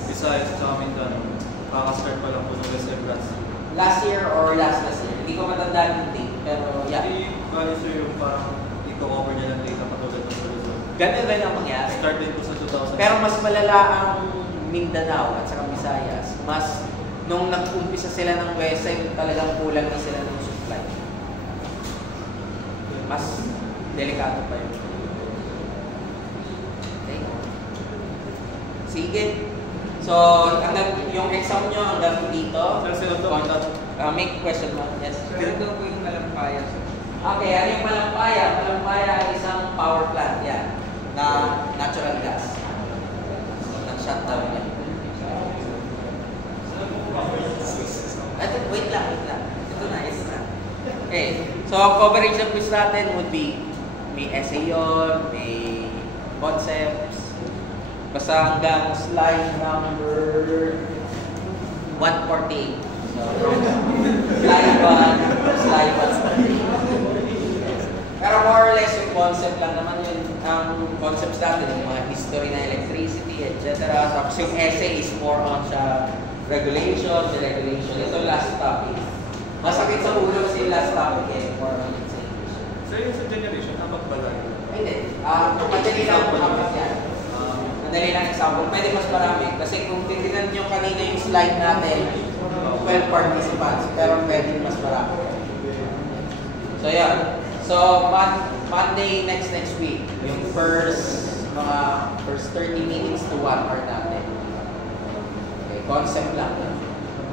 Visayas sa Mindanao? Kaka-start pa lang po ng West M branch. Last year or last year? Hindi ko matandaan yung date, pero yeah. Hindi ba sir yung parang i-cover niya ng data katulad ng Luzon? Ganun rin ang mangyari. Start din po sa 2000. Pero mas malala ang Mindanao at saka Visayas. Mas nung nag-umpisa sila ng West Side, talagang kulang na sila ng supply. Mas delikado pa yun. Okay? Sige. So, yung exam nyo hanggang dito. Make question mo. Yes. Meron daw po yung Malampaya. Okay, ano yung Malampaya? Malampaya ay isang power plant yan na natural gas. So, nag-shutdown yan. Wait lang. Ito na. Okay. So, coverage ng quiz natin would be may essay yun, may concepts. Basta hanggang slide number 148. So, slide 1, slide 148. Pero more or less yung concept lang naman yun. Ang concepts natin, yung mga history na electricity, etc. Tapos yung essay is more on sa regulation, deregulation. Ito last topic. Masakit sa ulo kasi yung last topic eh. More on sa English. So yung sa generation, habang balay? Hindi. Madali lang ang habang yan. Madali lang example. Pwede mas marami. Kasi kung titignan nyo kanina yung slide natin, 12 participants. Pero pwede mas marami. So yan. So Monday next week, yung first 30 minutes to 1 hour natin. Okay, concept lang.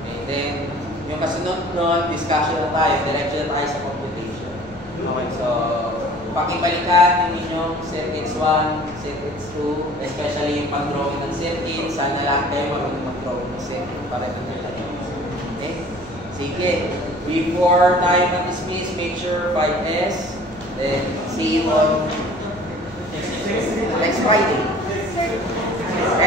Okay, then yung kasunod nun, discussion na tayo, diretso na tayo sa computation. Okay, so pakibalikan yung inyong circuits 1, circuits 2, especially yung pag-drawing ng circuit. Sana lahat kayo marunong mag-drawing ng circuit para nila. Okay? Sige. Before tayo mag-dismiss, make sure 5S. Then, see you on next Friday.